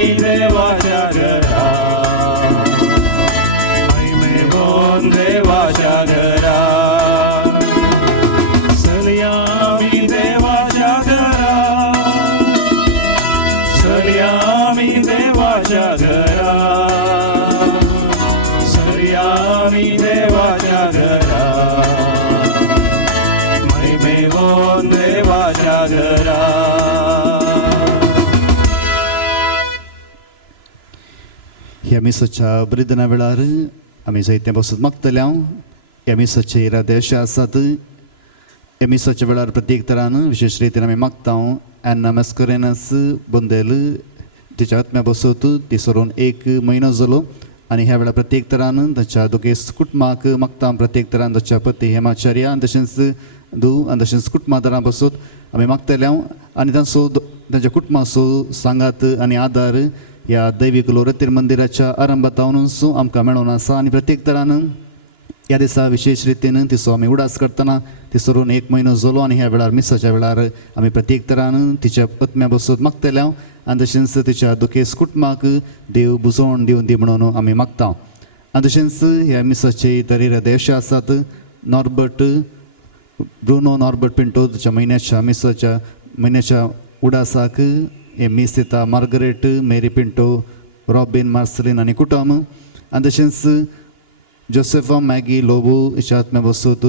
देवाच्या घरा महिमेमोन देवाच्या घरा चलया आम्ही देवाच्या घरा चलया आम्ही देवाच्या घरा चलया आम्ही देवाच्या घरा महिमेमोन देवाच्या घरा ह्या मिसाच्या बलिदाना वेळार आमी जायते बसत मागतले ह्या मिसाचे इरादे अशे आसात ह्या मिसाच्या वेळार प्रत्येक तरान विशेष रितीन आमी मागता एन्ना मेस्करेनस बुंदेल तिच्या आत्म्या बसत ती सरून 1 म्हयनो जालो आनी ह्या वेळार प्रत्येक तरान ताच्या दोगेस कुटुंबाक मागता प्रत्येक तरान ताच्या पती हेमाचार्य आनी तशेंच आनी तशेंच कुटुंबा तरान बसत आमी मागतले आनी तांच्या कुटुंबाचो सांगात आनी आदार ह्या दैवीक लोरेतीर मंदिराच्या आरंभातावन आमकां मेळून आसा आनी प्रत्येक तरान ह्या दिसा विशेष रितीन तिचो आमी उडास करतना ती सरून 1 म्हयनो जालो आनी ह्या वेळार मिसाच्या वेळार आमी प्रत्येक तरान तिच्या आत्म्या बसत मागतले आनी तशेंच तिच्या दुखेस कुटुंबाक देव बुजोवन दिवन दी म्हणून आमी मागता आनी तशेंच ह्या मिसाचे इतर इरादे अशे आसात ब्रुनो नॉर्बर्ट पिंटो तिच्या म्हयन्याच्या उडासाक हे मीस दिता मार्गरेट मेरी पिंटो रॉबिन मार्सलिन आनी कुटुंब आनी तशेंच जोसेफा मॅगी लोबो हिच्या आत्म्या बसत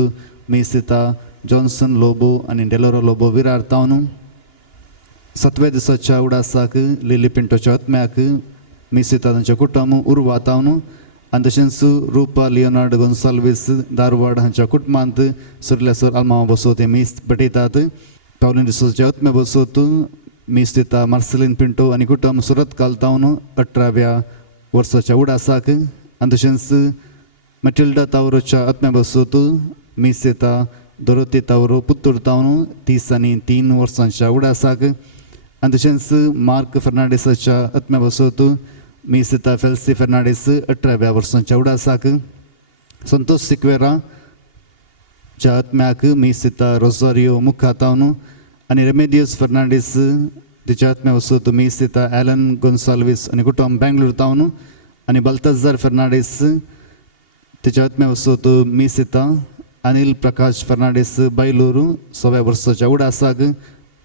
मीस दिता जॉन्सन लोबो आनी डेलोरो लोबो विरार तावन 7व्या दिसाच्या उडासाक लिली पिंटोच्या आत्म्याक मीस दिता तांच्या कुटुंब उर्वा तावन आनी तशेंच रुपा लियोनार्ड गोन्साल्वीस दारवाड हांच्या कुटुंबांत सुर्ल्यासर आल्मांव बसत हे मीस पेटयतात पावलीन दिसाच्या आत्म्या बसत मीस दिता मार्सेलीन पिंटो आनी कुटुंब सुरत कालतावन 18व्या वर्साच्या उडासाक आनी तशेंच मॅटिल्डा तावरोच्या आत्म्या बसत मीस दिता दोरोती तावरो पुत्तूर तावन 30 आनी 3 वर्सांच्या उडासाक आनी तशेंच मार्क फर्नांडीसाच्या आत्म्या बसत मीस दिता फेल्सी फर्नांडीस 18व्या वर्सांच्या उडासाक संतोष सिक्वेरा च्या आत्म्याक मीस दिता रोजारियो मुखा तावन आनी रेमेडियस फर्नांडीस तिच्या आत्म्या वसत मीस दिता एलन गोन्साल्वीस आनी कुटुंब बेंगलोर तावन आनी बाल्ताजार फर्नांडीस तिच्या आत्म्या वसत मीस दिता अनिल प्रकाश फर्नांडीस बायलूर 6व्या वर्साच्या उडासाक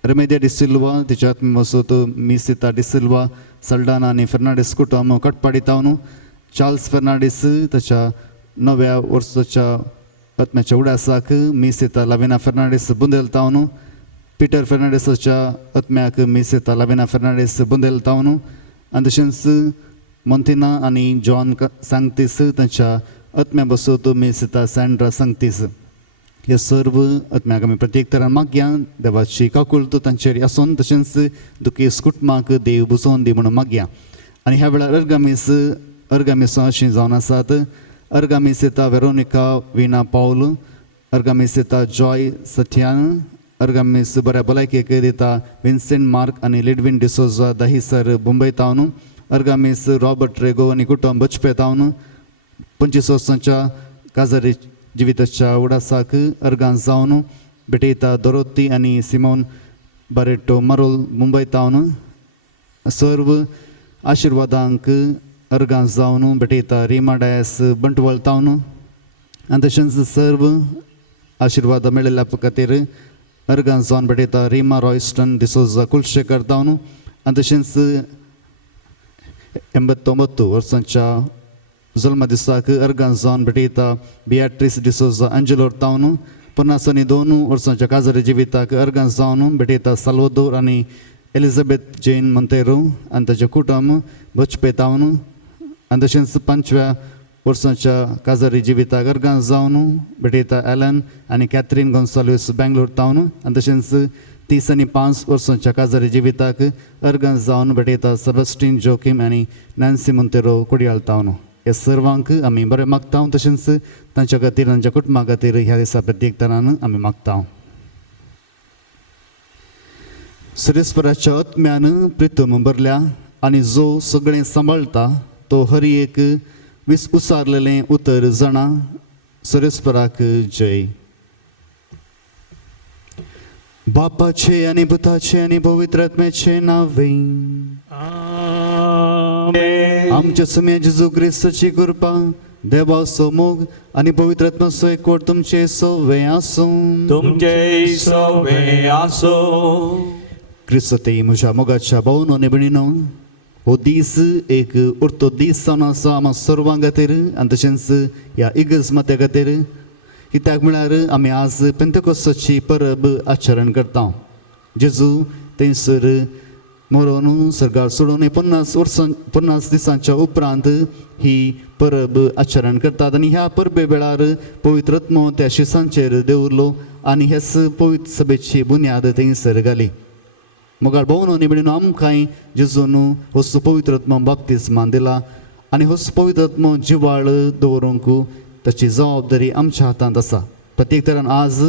रेमेडिया डिसिल्वा तिच्या आत्म्या वसत मीस दिता डिसिल्वा सल्डाना आनी फर्नांडीस कुटुंब कटपाडी तावन चार्ल्स फर्नांडीस ताच्या 9व्या वर्साच्या आत्म्याच्या उडासाक मीस दिता लाविना फर्नांडीस बुंदेल तावन पीटर फर्नांडीसाच्या आत्म्याक मीस दिता लाविना फर्नांडीस बुंदेल तावन आनी तशेंच मोंतिना आनी जॉन सांगतीस तांच्या आत्म्या बसत मीस दिता सँड्रा सांगतीस हे सर्व आत्म्याक आमी प्रत्येक तरान मागया देवाची काकुळट तांचेर आसून तशेंच दुखेस कुटुंबाक देव बुजोवन दी म्हणून मागया आनी ह्या वेळार अर्गामीस अशीं जावन आसात अर्गामीस दिता वेरोनिका विना पावल अर्गामीस दिता जॉय सथ्यान अर्गामीस बऱ्या भलायकेक दिता विन्सेंट मार्क आनी लिडविन डिसोजा दहिसर मुंबय तावन अर्गामीस रॉबर्ट रेगो आनी कुटुंब बचपे तावन 25 वर्सांच्या काजारी जिविताच्या उडासाक अर्गां जावन भेटयता दोरोती आनी सिमोन बारेटो मारोल मुंबय तावन सर्व आशिर्वादांक अर्गां जावन भेटयता रिमा डायस बंटवाळ तावन आनी तशेंच सर्व आशिर्वाद मेळिल्ल्या खातीर अर्गां जावन भेटयता रिमा रॉयस्टन डिसोजा कुलशेकर तावन आनी तशेंच 89 वर्सांच्या जल्म दिसाक अर्गां जावन भेटयता बियाट्रीस डिसोजा एंजेलोर तावन 52 वर्सांच्या काजारी जिविताक अर्गां जावन भेटयता साल्वादोर आनी एलिझाबेथ जेन मोंतेरो आनी ताचे कुटुंब बचपे तावन आनी तशेंच 5व्या वर्सांच्या काजारी जिविताक अर्गां जावन भेटयता एलन आनी कॅथरीन गोन्साल्वीस बेंगलोर तावन आनी तशेंच 30 आनी 5 वर्सांच्या काजारी जिविताक अर्गां जावन भेटयता सेबॅस्टिन जोकीम आनी नॅन्सी मोंतेरो कुडियाळ तावन हे सर्वांक आमी बरें मागता तशेंच तांच्या खातीर तांच्या कुटुंबा खातीर ह्या दिसा प्रत्येक तरान आमी मागता सुरेस्पराच्या आत्म्यान प्रितम भरल्या आनी जो सगळें सांबाळटा तो हर एक उसारलेलें उतर जाणा सुरेस्पराक जय बापाचे आनी पुताचे आनी पवित्र आत्म्याचे नांवे आमच्या सम्या जेजू ख्रिस्ताची कृपा देवाचो मोग आणि पवित्र आत्म्याचो एकवट तुमचे सवे आसूं. तुमचे सवे आसो. क्रिस्त ते म्हज्या मोगाच्या भावन आनी भयणीनो, हो दीस एक उरतो दीस जावन आसा आम्हा सर्वां खातीर आनी तशेंच ह्या इगर्ज खातीर. कित्याक म्हळ्यार आमी आज पेंतकोस्ताची परब आचरण करता. जेजू थंयसर मरून सर्गार सोडून 50 दिसांच्या उपरांत ही परब आचरण करतात आनी ह्या परबे वेळार पवित्र आत्मो त्या शिसांचेर देवरलो आनी हेच पवित्र सभेची बुन्याद थंयसर घाली. मोगाळ भोवन आनी भयणीनो, आमकांय जेजून होच पवित्र आत्मा बाप्तिस्मान दिला आनी होच पवित्र आत्मो जिवाळ दवरूंक ताची जबाबदारी आमच्या हातांत आसा. प्रत्येक तरान आज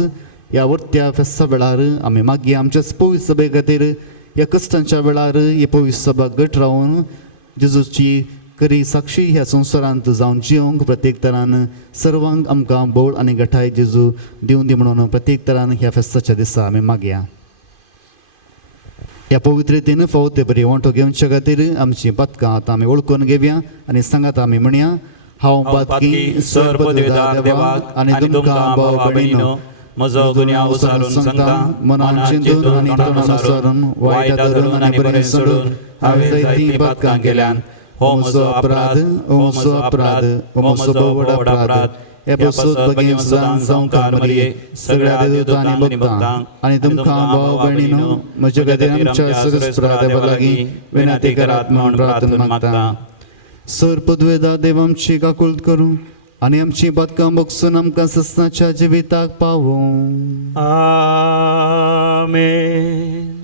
ह्या वर्त्या फेस्ता वेळार आमी मागीर आमच्याच पवित्र सभे खातीर ह्या कश्टांच्या वेळार ही पवित्र सभा घट रावन जेजूची खरी साक्षी ह्या संवसारांत जावन जिवंक प्रत्येक तरान सर्वांक आमकां बोळ आनी घटाय जेजू दिवन दी म्हणून प्रत्येक तरान ह्या फेस्ताच्या दिसा आमी मागया. ह्या पवित्रतेन फावो ते बरी वांटो घेवच्या खातीर आमची पदकां आतां आमी वळखून घेवया आनी सांगात आमी म्हणया. हांव पातकी सर्वपदवेदार देवाक आनी तुमकां भाव भयणीनो, म्हजो गुन्यांव उसारून सांगता, मनान चिंतून आनी तोंडान उसारून वायट धरून आनी बरें सोडून हांवें जायतीं पातकां केल्यान. हो म्हजो अपराध, हो म्हजो अपराध, हो म्हजो भोव व्हड अपराध. हे पसत बेगीन सदांच जावंक मरिये सगळ्या देवतां आनी भक्तांक. आनी तुमकां भाव भयणीनो, म्हजे खातीर आमच्या सगळ्या देवा लागीं विनंती करात म्हूण प्रार्थना मागता. सर्वपदवेदार देव आमची काकुळट करूं आनी आमची पदकां बगसून आमकां सस्नाच्या जिविताक पावों. आमेन.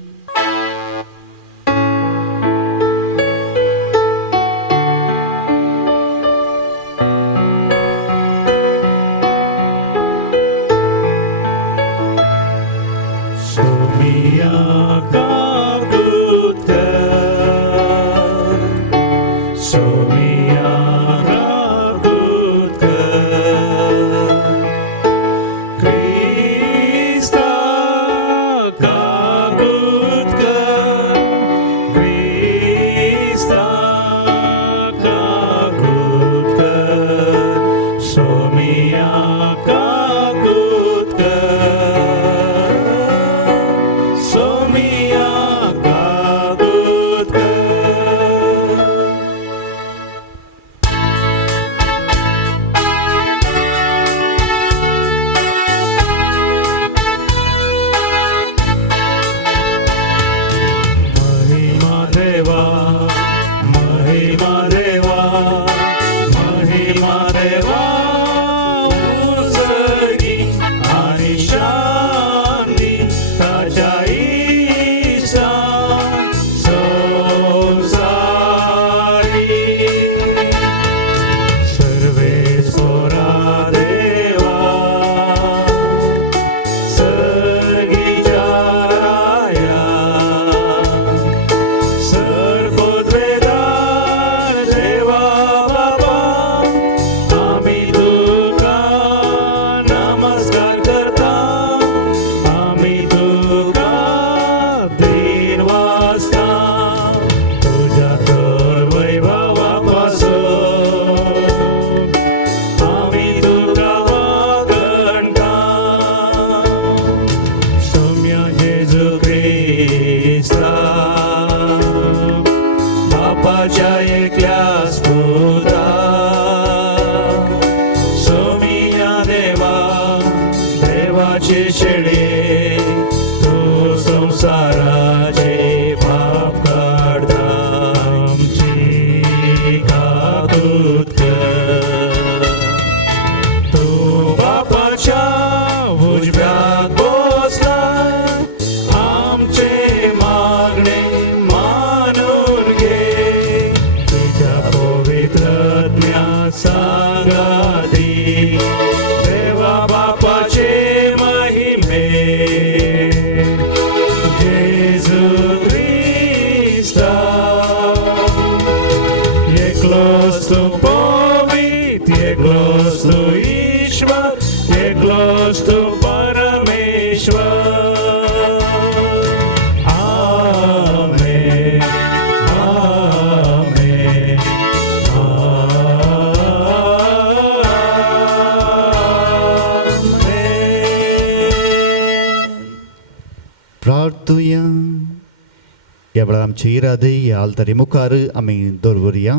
ह्या वेळार आमची इरादे ह्या आलतारी मुखार आमी दवरया.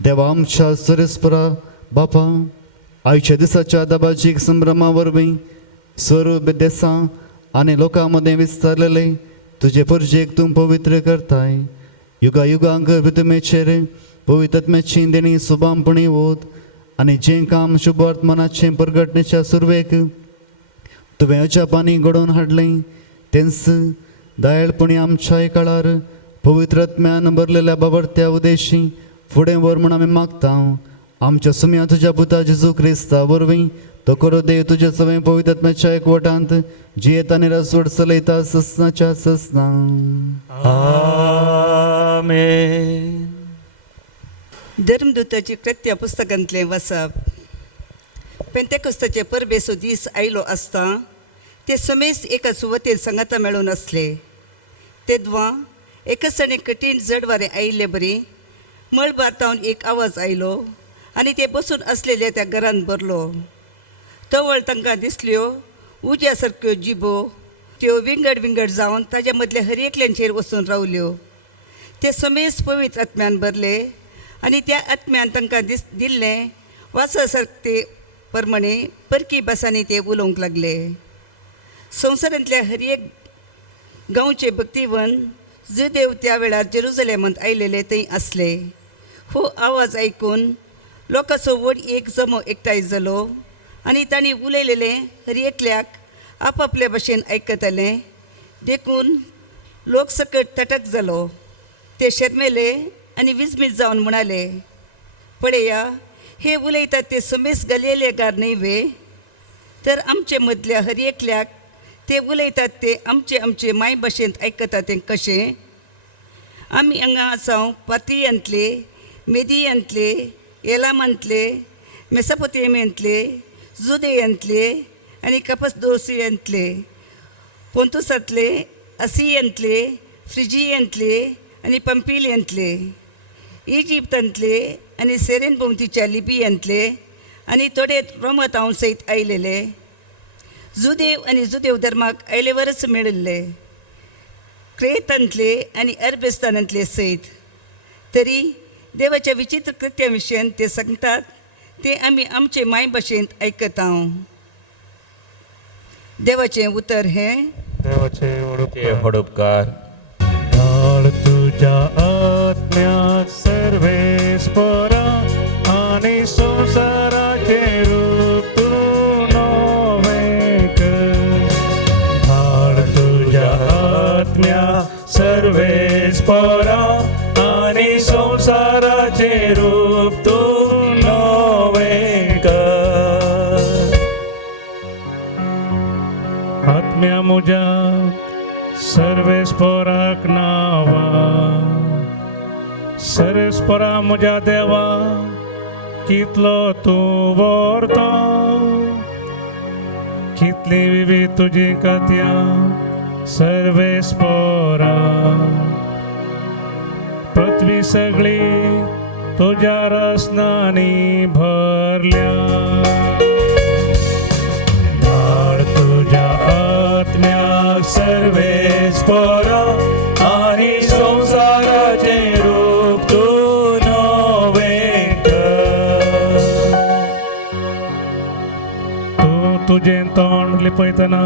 देवा आमच्या सरस्परा बापा, आयच्या दिसाच्या दाबाची संभ्रमा वरवीं स्वरूप देसां आनी लोकां मदें विस्तारलेले तुजे पुर्जेक तूं पवित्र करताय. युगा युगांक वितमेचेर पवित्रत्म्याची देणी सुबामपणी वोत आनी जें काम शुभवर्तमानाचे परगटणेच्या सुरवेक तुवें अजापांनी घडोवन हाडलें तेंच दयाळपणी आमच्या काळार पवित्रत्म्यान भरलेल्या बाबरत्या उदेशी फुडें व्हर म्हूण आमी मागता. आमच्या सुम्या तुज्या पुता जेजू क्रिस्ता वरवीं तो करो देव तुजे सगळें पवित्रत्म्याच्या एकवटांत जियेता आनी रसवड चलयता ससनाच्या ससना. आमेन. धर्मदूताची कृत्या पुस्तकांतलें वाचप. पेंतेकोस्ताचे परबेचो दीस आयलो आसता ते समेस्त एका सुवातेर सांगाता मेळून आसले. तेदवां एकाच आनी कठीण जड वारें आयिल्ले बरी मळबातावन एक आवाज आयलो आनी ते बसून आसलेले त्या घरांत भरलो. तवळ तांकां दिसल्यो उज्या सारक्यो जिबो त्यो विंगड विंगड जावन ताज्या मदल्या हर एकल्यांचेर वचून रावल्यो. ते समेस्त पवित्र आत्म्यान भरले आनी त्या आत्म्यान तांकां दिल्लें वासा सारके प्रमाणे परकी भासांनी ते उलोवंक लागले. संवसारांतल्या हर एक गांवचे भक्तिवन जे देव त्या वेळार जेरुसलेमांत आयलेले थंय आसले. हो आवाज आयकून लोकांचो व्हड एक जमो एकठांय जालो आनी तांणी उलयलेलें हर एकल्याक आपापल्या भाशेन आयकतालें देखून लोक सकट तटक जालो. ते शर्मेले आनी विस्मीत जावन म्हणाले, पळया हे उलयतात ते समेस्त गलिलेकार न्हय तर आमचे मदल्या हर एकल्याक ते उलयतात ते आमचे आमचे माय भाशेंत आयकता तें कशें. आमी हांगा आसांव पातियांतले, मेदियांतले, एलामांतले, मेसोपोटेमियांतले, जुदेयांतले आनी कपसदोसियांतले, पोंतुसांतले, आसियांतले, फ्रिजियांतले आनी पंपिलियांतले, इजिप्तांतले आनी सेरेन भोंवतीच्या लिबियांतले आनी थोडे रोमतांव सयत आयलेले. जुदेव आनी जुदेव धर्माक आयलेवरच मेळिल्ले, क्रेतांतले आनी अरबेस्तानांतले सयत. तरी देवाच्या विचित्र कृत्या विशयन ते सांगतात ते आमी आमचे माय भाशेंत आयकता. देवाचें उतर हें देवाचे हडपकार. धाड तुझ्या आत्म्यात सर्वेस्परा आणि संसाराचे रूप तू नवे कर. धाड तुझ्या आत्म्यात सर्वेस्परा आणि संसाराचे रूप तू नवे कर. आत्म्या मुजा सर्वेस्पराक नावा, सर्वेस्परा मुजा देवा कितलो तूं व्हरता. कितली विवी तुजी कथ्या सर्वेस्परा. पृथ्वी सगळी तुज्या रसनांनी भरल्या. धाड तुज्या आत्म्याक सर्वेस्परा आणि संसाराचे रूप तू नवे कर. तू तुजें तोंड लिपयतना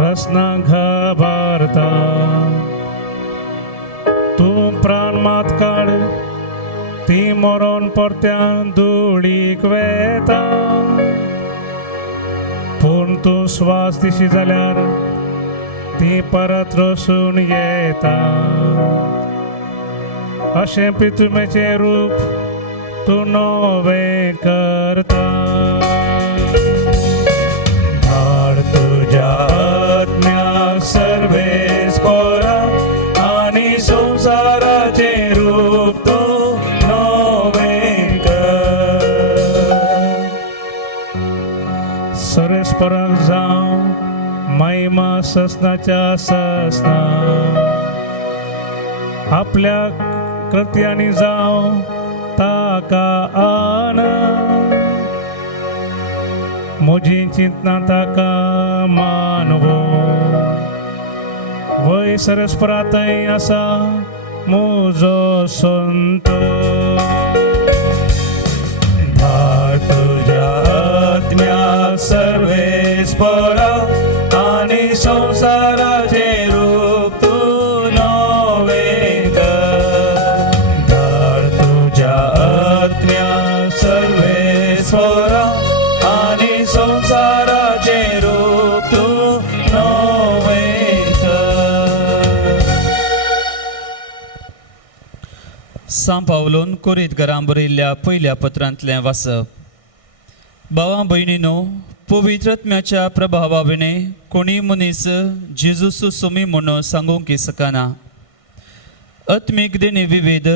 रसना घाबरता. तूं प्राण मात काड ती मरोन परत्यान धुळीक वेता. पूण तूं स्वास दिशी जाल्यार ती परत रसून येता. अशें पितुमेचें रूप तूं नवें करता. धाड तुज्या आत्म्याक सर्वेस्परा आणि संसाराचे रूप तूं नवें कर. सर्वेस्पराक जावं महिमा ससनाच्या ससना. आपल्या कृत्यांनी जावं ताका आनंद. म्हजी चिंतना ताका मानवो. वय सरस्परातय असा मुजो संत तुझ्या आत्म्या सर्वेस्परा आणि संसाराचे रूप तू नवे कर. धाड तुझ्या आत्म्या सर्वेस्परा आणि संसाराचे रूप तू नवे कर. सांत पावलोन कोरींतकारांक बरयल्ल्या पयल्या पत्रांतलें वाचप. भावां भयणीनो, पवित्रत्म्याच्या प्रभावा विणे कोणी मनीस जेजूस सोमी म्हणून सांगूंक शकना. आत्मीक देणी विविध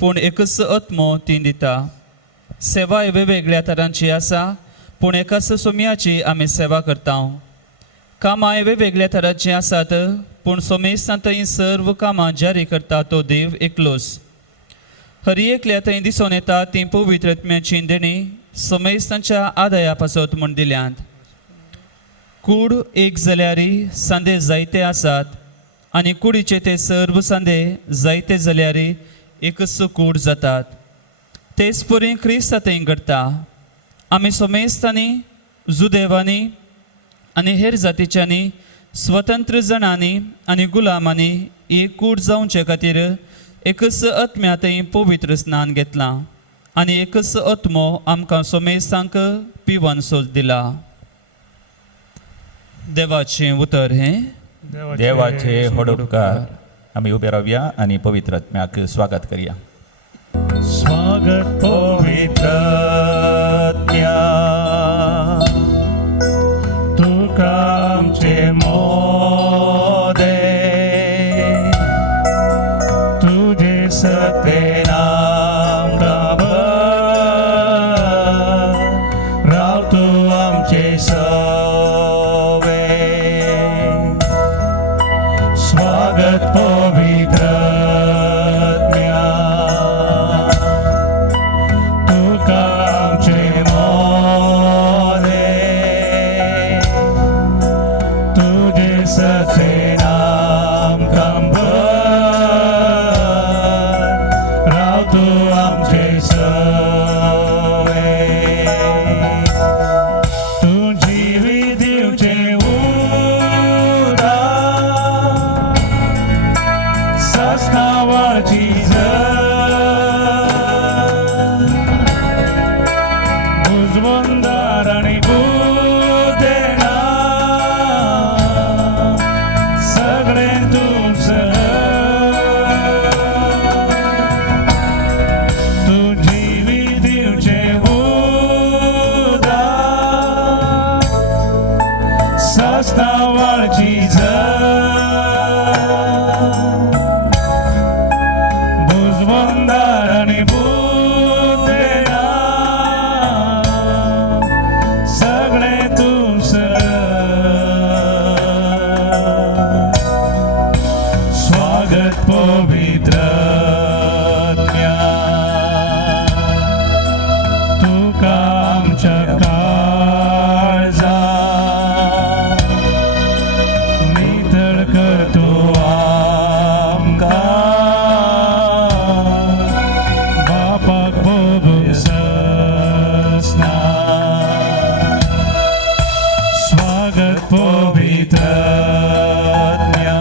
पूण एकच आत्मो ती दिता. सेवा वेगवेगळ्या तरांची आसा पूण एकाच सोमयाची आमी सेवा करता. कामां वेगवेगळ्या तरांची आसात पूण सोमेस्तान थंय सर्व कामां जारी करता तो देव एकलोच. हरी एकल्या थंय दिसून येता ती पवित्रत्म्याची देणी सोमेस्तांच्या आदया पासत म्हूण दिल्यांत. कूड एक जाल्यारी सांदे जायते आसात आनी कुडीचे ते सर्व सांदे जायते जाल्यारी एकच कूड जातात. तेच परी क्रिस्त थंय घडटा. आमी सोमेस्तांनी जुदेवांनी आनी हेर जातीच्यांनी स्वतंत्र जणांनी आनी गुलामांनी एक कूड जावचे खातीर एकच आत्म्या थंय पवित्र स्नान घेतलां आनी एकच आत्मो आमकां सोमेस्तांक पिवन सोद दिला. देवाचें उतर हें. देवाचे होडोपकार. आमी उबे रावया आणि पवित्र आत्म्याक स्वागत करूया. स्वागत पवित्र आत्म्या, तुका आमचे मोदे तुझे सत्य नाम गाभर राव तू आमचे सवे. स्वागत पवित्र आत्म्या, तुका आमचे मोदे तुझे सत्य नाम गाभर राव तू आमचे सवे. तुझी विधीवचे उदार सस्नावाची भुजबंदार आणि बुद्धेना सगळे तुझं. तुझी विधीवचे उदार सस्नावाची भुजबंदार आणि बुद्धेना सगळे तुझं. स्वागत पवित्र आत्म्या, तुका आमच्या काळजात नितळ करतो आमकां. बापाक भोगून सस्ना. स्वागत पवित्र आत्म्या,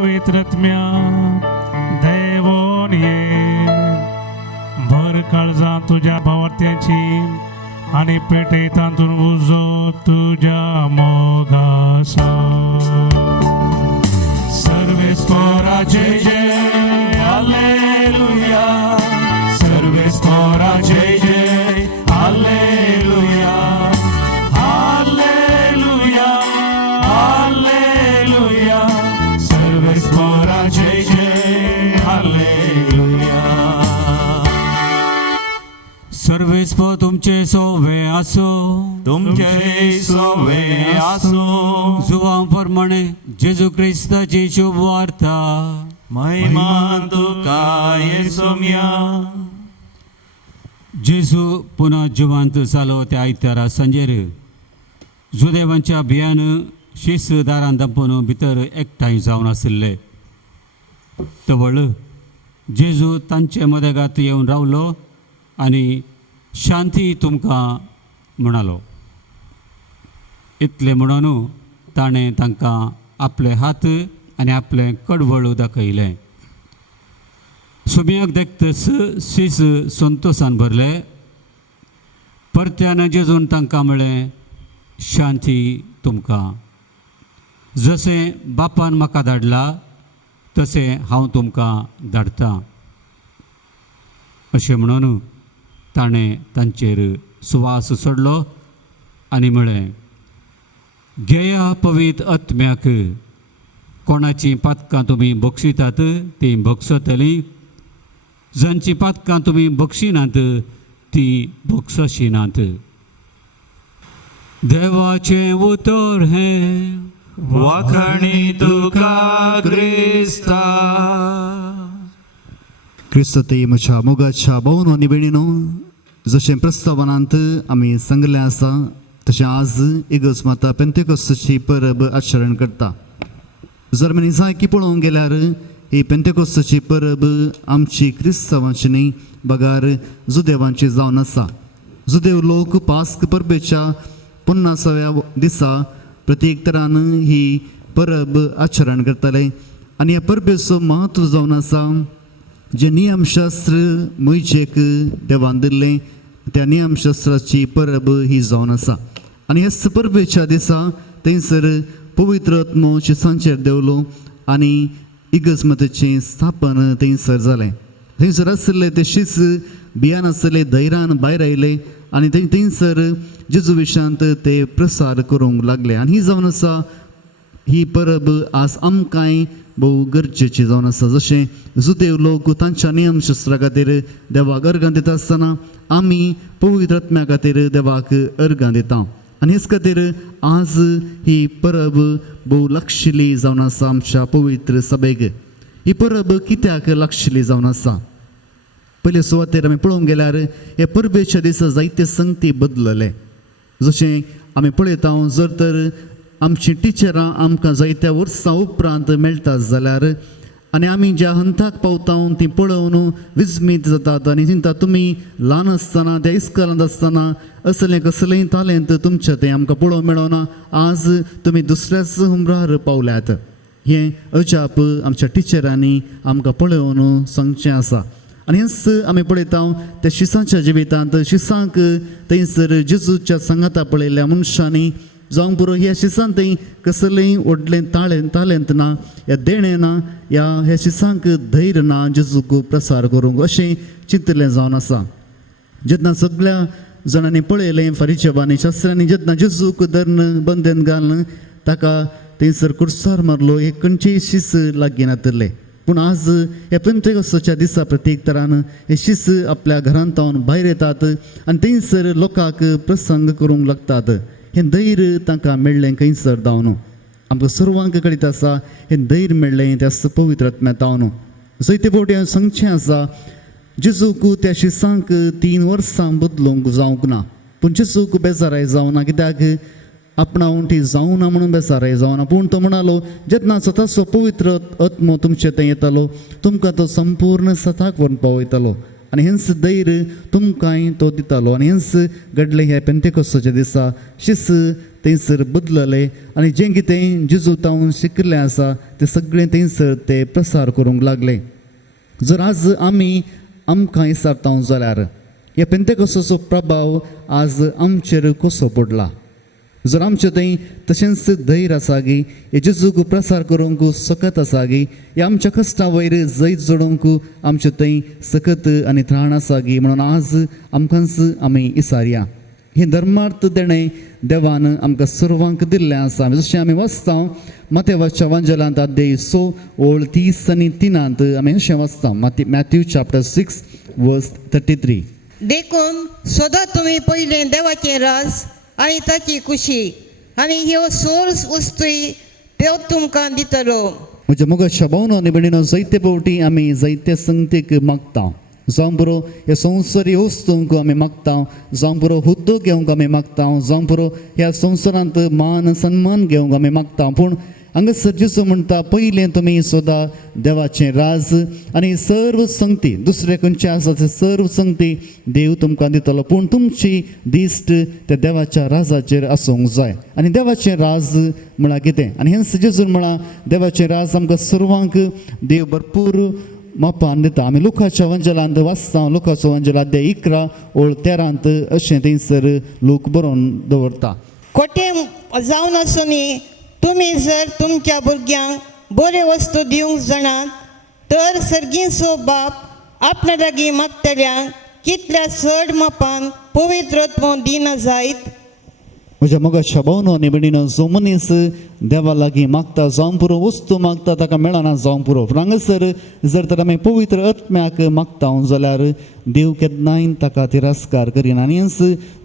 पवित्रत्म्या देवोन ये भर काळजा तुझ्या भावार्थ्याची आणि पेटयतांतून उजो तुझ्या मोगासा सर्वेस्परा जय जय हालेलुया सर्वेस्परा जय जय हालेलुया हालेलुया हालेलुया सर्वेस्परा जय जय हालेलुया सर्वेस्प तुमचे सोवे आसो तुमचे सोवे आसो जुवा प्रमाणे जेजू ख्रिस्ताची शुभ वार्ता महिमा तुका येसुम्या जेजू पुन्हा जिवंत जालो त्या आयतारा सांजेर जुदेवांच्या बियान शीस दारां दंपून भितर एकठांय जावन आशिल्ले तवळ जेजू तांचे मदेगात येवन रावलो आनी शांती तुमकां म्हणालो इतले म्हणून ताणें तांकां आपले हात आनी आपलें कडवळ दाखयलें सुमयाक देखतस शीस संतोशान भरले परत्यान जेजून तांकां म्हळें शांती तुमकां जशें बापान म्हाका धाडला तशें हांव तुमकां धाडटां अशें म्हणून ताणें तांचेर सुवास सोडलो आनी म्हळें घेया पवित्र आत्म्याक कोणाची पातकां तुमी बक्षितात ती बक्षतलीं जांची पातकां तुमी बक्षिनात ती बक्षशिनात देवाचें उतर हें वाखणी तुका क्रिस्ता क्रिस्तते म्हज्या मोगाच्या भोवनो आनी भयणीनो जशें प्रस्तावनांत आमी सांगलें आसा तशें आज इगर्ज माता पेंतेकोस्ताची परब आचरण करता जर आमी निजायकी पळोवंक गेल्यार ही पेंतेकोस्ताची परब आमची क्रिस्तांवांची न्ही बगार जुदेवांची जावन आसा जुदेव लोक पास्क परबेच्या 50व्या दिसा प्रत्येक तरान ही परब आचरण करताले आनी ह्या परबेचो महत्व जावन आसा जे नियमशास्त्र मोयशेक देवान दिल्लें त्या नियमशास्त्राची परब ही जावन आसा आनी ह्याच परबेच्या दिसा थंयसर पवित्र आत्मो शिसांचेर देवलो आनी इगर्जमतेचें स्थापन थंयसर जालें थंयसर आशिल्ले ते शीस बियान आशिल्ले धैर्यान भायर आयले आनी थंयसर जेजू विशांत ते प्रसार करूंक लागले आनी ही जावन आसा ही परब आज आमकांय भोव गरजेची जावन आसा जशें जुदेव लोक तांच्या नियमशास्त्रा खातीर देवाक अर्गां दिता आसतना आमी पवित्र आत्म्या खातीर देवाक अर्गां दिता आनी हेच खातीर आज ही परब भोव लागशिल्ली जावन आसा आमच्या पवित्र सभेक ही परब कित्याक लागशिल्ली जावन आसा पयले सुवातेर आमी पळोवंक गेल्यार हे परबेच्या दिसा जायते संगती बदलले जशें आमी पळयता जर तर आमची टिचरां आमकां जायत्या वर्सां उपरांत मेळटात जाल्यार आनी आमी ज्या हंताक पावता ती पळोवन विस्मीत जातात आनी चिंता तुमी ल्हान आसतना त्या इस्कॉलांत आसतना असलें कसलेंय तालेंत तुमचें तें आमकां पळोवंक मेळना आज तुमी दुसऱ्याच हुमरार पावल्यात हें अजाप आमच्या टिचरांनी आमकां पळोवन सांगचें आसा आनी हेंच आमी पळयता त्या शिसांच्या जिवितांत शिसांक थंयसर जेजूच्या सांगाता पळयल्ल्या मनशांनी जावंक पुरो ह्या शिसांत कसलेंय व्हडलें तालेंत ना ह्या देणें ना ह्या शिसांक धैर्य ना जेजूक प्रसार करूंक अशें चिंतलें जावन आसा जेन्ना सगळ्या जाणांनी पळयलें फरिशेवांनी शास्त्रांनी जेन्ना जेजूक धरून बंदेन घालन ताका थंयसर कुर्सार मारलो एक खंयचीय शीस लागीं नातले पूण आज ह्या पेंतेकोस्ताच्या दिसा प्रत्येक तरान हे शीस आपल्या घरांतावन भायर येतात आनी थंयसर लोकांक प्रसंग करूंक लागतात हें धैर्य तांकां मेळ्ळें खंयसर दावन आमकां सर्वांक कळीत आसा हें धैर्य मेळ्ळें त्या पवित्र आत्म्यातावन जायते फावटी हांवें सांगचें आसा जेजूक त्या शिसांक 3 वर्सां बदलूंक जावंक ना पूण जेजूक बेजाराय जावना कित्याक आपणावन ती जावना म्हणून बेजाराय जावना पूण तो म्हणालो जेन्ना स्वताचो पवित्र आत्मो तुमचे थंय येतालो तुमकां तो संपूर्ण सताक व्हरून पावयतालो आनी हेंच धैर्य तुमकांय तो दितालो आनी हेंच घडलें ह्या पेंतेकोस्ताच्या दिसा शिस थंयसर बदलले आनी जें कितें जेजू तावन शिकिल्लें आसा तें सगळें थंयसर ते प्रसार करूंक लागले. जर आज आमी आमकां इसारताव जाल्यार ह्या पेंतेकोस्ताचो प्रभाव आज आमचेर कसो पडला. जर आमचें थंय तशेंच धैर्य आसा गी हे जेजूक प्रसार करूंक सकत आसा गी ह्या आमच्या कश्टा वयर जैत जोडूंक आमचें थंय सकत आनी त्राण आसा गी म्हणून आज आमकांच आमी इसारया. हें धर्मार्थ देणें देवान आमकां सर्वांक दिल्लें आसा. जशें आमी वाचता मत्तेवाच्या वांजलांत अध्याय 6 ओळ 30 आनी 3 आमी अशें वाचता. मॅथ्यू चॅप्टर 6 वर्स 33. देखून सदां तुमी पयलें देवाचें राज आनी ताची खुशी आनी ह्यो सोर्स वस्तूय त्यो तुमकां दितलो. म्हज्या मोगाच्या भावनो आनी भयणीनो जायते फावटी आमी जायते संगतीक मागता. जावं बरो ह्या संवसारी वस्तूंक आमी मागता, जावं बरो हुद्दो घेवंक आमी मागता, जावं बरो ह्या संवसारांत मान सन्मान घेवंक आमी मागता. पूण हांगासर जेजू म्हणटा पयलें तुमी सदां देवाचें राज आनी सर्व संगती दुसरे खंयचे आसा ते सर्व संगती देव तुमकां दितलो. पूण तुमची दिश्ट त्या देवाच्या राजाचेर आसूंक जाय. आनी देवाचें राज म्हळ्यार कितें आनी हेंच जेजून म्हळां देवाचें राज आमकां सर्वांक देव भरपूर मापान दिता. आमी लुकाच्या वंजलांत वाचता. लुकाचो वंजल अध्याय 11 ओळ 13 अशें थंयसर लोक बरोवन दवरता. खोटें जावन आसुनी तुमी जर तुमच्या भुरग्यांक बऱ्यो वस्तू दिवंक जाणात तर सर्गीचो बाप आपणा लागीं मागतल्यांक कितल्या चड मापान पवित्रत्व दिना जायत. म्हज्या मोगाच्या भावनो आनी भयणीनो जो मनीस देवा लागीं मागता जावं पुरो वस्तू मागता ताका मेळना जावं पुरो. हांगासर जर तर आमी पवित्र आत्म्याक मागता जाल्यार देव केन्नाय ताका तिरस्कार करिना. आनी हेंच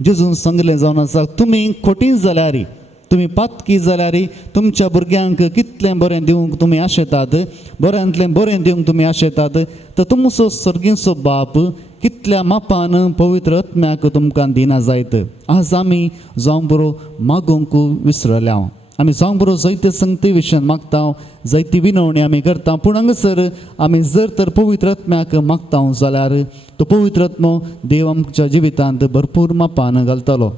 जेजून सांगलें जावन आसा तुमी खोटीं जाल्यार तुमी पातकी जाल्यार तुमच्या भुरग्यांक कितलें बरें दिवंक तुमी आशेतात, बऱ्यांतलें बरें दिवंक तुमी आशेतात तर तुमचो सर्गीचो बाप कितल्या मापान पवित्र आत्म्याक तुमकां दिना जायत. आज आमी जावं बरो मागूंक विसरल्या. आमी जावं बरो जायते संगती विशयान मागता, जायती विनवणी आमी करता. पूण हांगासर आमी जर तर पवित्र आत्म्याक मागता जाल्यार तो पवित्र आत्मो देव आमच्या जिवितांत भरपूर मापान घालतलो.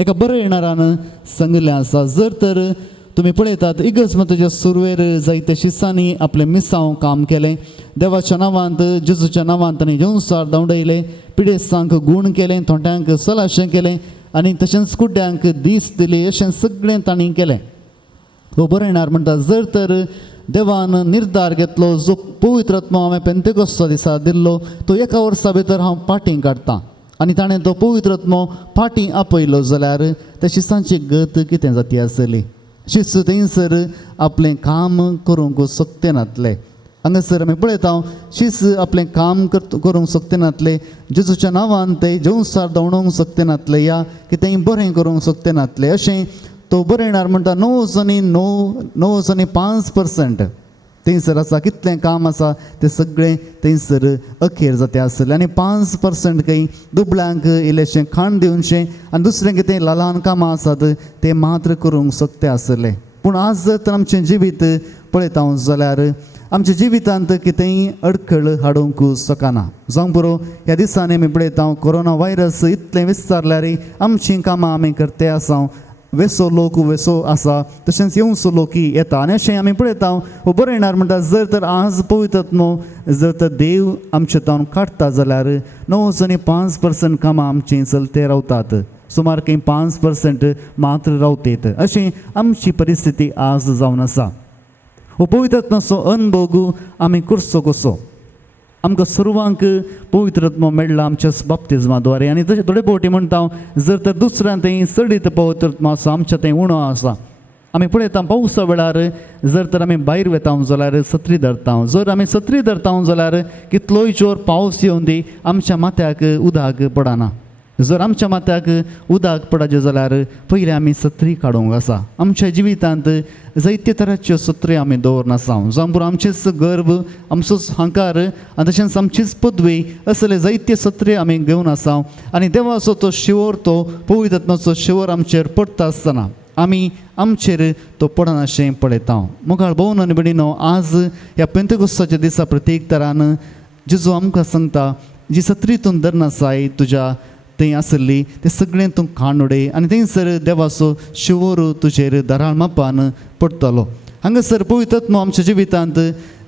एका बरें येणारान सांगलें आसा जर तर तुमी पळयतात इगर्जमताच्या सुरवेर जायते शिसांनी आपलें मिसांव काम केलें. देवाच्या नांवांत जेजूच्या नांवांत तांणी जेवसार धांवडयले, पिडेस्तांक गूण केलें, थोंट्यांक सलाशें केलें आनी तशेंच कुड्ड्यांक दीस दिले अशें सगळें तांणी केलें. हो बरें येणार म्हणटा जर तर देवान निर्धार घेतलो जो पवित्र आत्मो हांवें पेंतेकोस्ता दिसा दिल्लो तो एका वर्सा भितर हांव पाटी काडटां आनी ताणें तो पवित्र आत्मो फाटीं आपयलो जाल्यार त्या शिसांची गत कितें जाती आसली. शिस थंयसर आपलें काम करूंक सोकते नातले. हांगासर आमी पळयता शिस आपलें काम करूंक सोकते नातले, जेजूच्या नांवान ते जेवसार धांवडोवंक सोकते नातले या कितेंय बरें करूंक सोकते नातले. अशें तो बरें येणार म्हणटा 9.5% थंयसर आसा. कितलें काम आसा तें सगळें थंयसर अखेर जातें आसलें आनी 5% खंय दुबळ्यांक इल्लेशें खाण दिवनशें आनी दुसरें कितें ल्हान कामां आसात तें मात्र करूंक सोकते आसलें. पूण आज जर तर आमचें जिवीत पळयता जाल्यार आमच्या जिवितांत कितेंय अडखळ हाडूंक शकना. जावं बरो ह्या दिसांनी आमी पळयता कोरोना व्हायरस इतलें विस्तारल्यार आमचीं कामां आमी करते आसा. वेसो लोक वेसो आसा तशेंच येवचो लोक येता आनी अशें आमी पळयता हो बरें येणार म्हणटा जर तर आज पवित्र आत्मो जर तर देव आमचे तावन काडटा जाल्यार 9.5% कामां आमचीं चलते रावतात. सुमार खंय 5% मात्र रावतात. अशी आमची परिस्थिती आज जावन आसा. हो पवित्र आत्म्याचो अनुभव आमी करचो कसो. आमकां सर्वांक पवित्र आत्मो मेळ्ळा आमच्याच बाप्तिस्माद्वारे आनी तशें थोडे फावटी म्हणटा जर तर दुसऱ्यां थंय चडीत पवित्र आत्मो आसा आमच्या थंय उणो आसा. आमी पळयता पावसा वेळार जर तर आमी भायर वेता जाल्यार सत्री धरता. जर आमी सत्री धरता जाल्यार कितलोय जोर पावस येवन दी आमच्या माथ्याक उदक पडना. जर आमच्या माथ्याक उदक पडचें जाल्यार पयलीं आमी सत्री काडूंक आसा. आमच्या जिवितांत जायते तरांच्यो सत्री आमी दवरनासा. जावं बरो आमचेच गर्व आमचोच हांकार आनी तशेंच आमचीच पदवी असले जायते सत्री आमी घेवन आसा आनी देवाचो तो शिवर तो पवित्र आत्म्याचो शिवर आमचेर पडटा आसतना आमी आमचेर तो पडनाशें पळयता. मुखार भोवन आनी भयणीनो आज ह्या पेंतेकोस्ताच्या दिसा प्रत्येक तरान जेजू आमकां सांगता जी सत्रीतून धरनासाय तुज्या थंय आसली ते सगळें तूं खाण उडय आनी थंयसर देवाचो शिवोर तुजेर धराळ मापान पडटलो. हांगासर पवित्रत्व आमच्या जिवितांत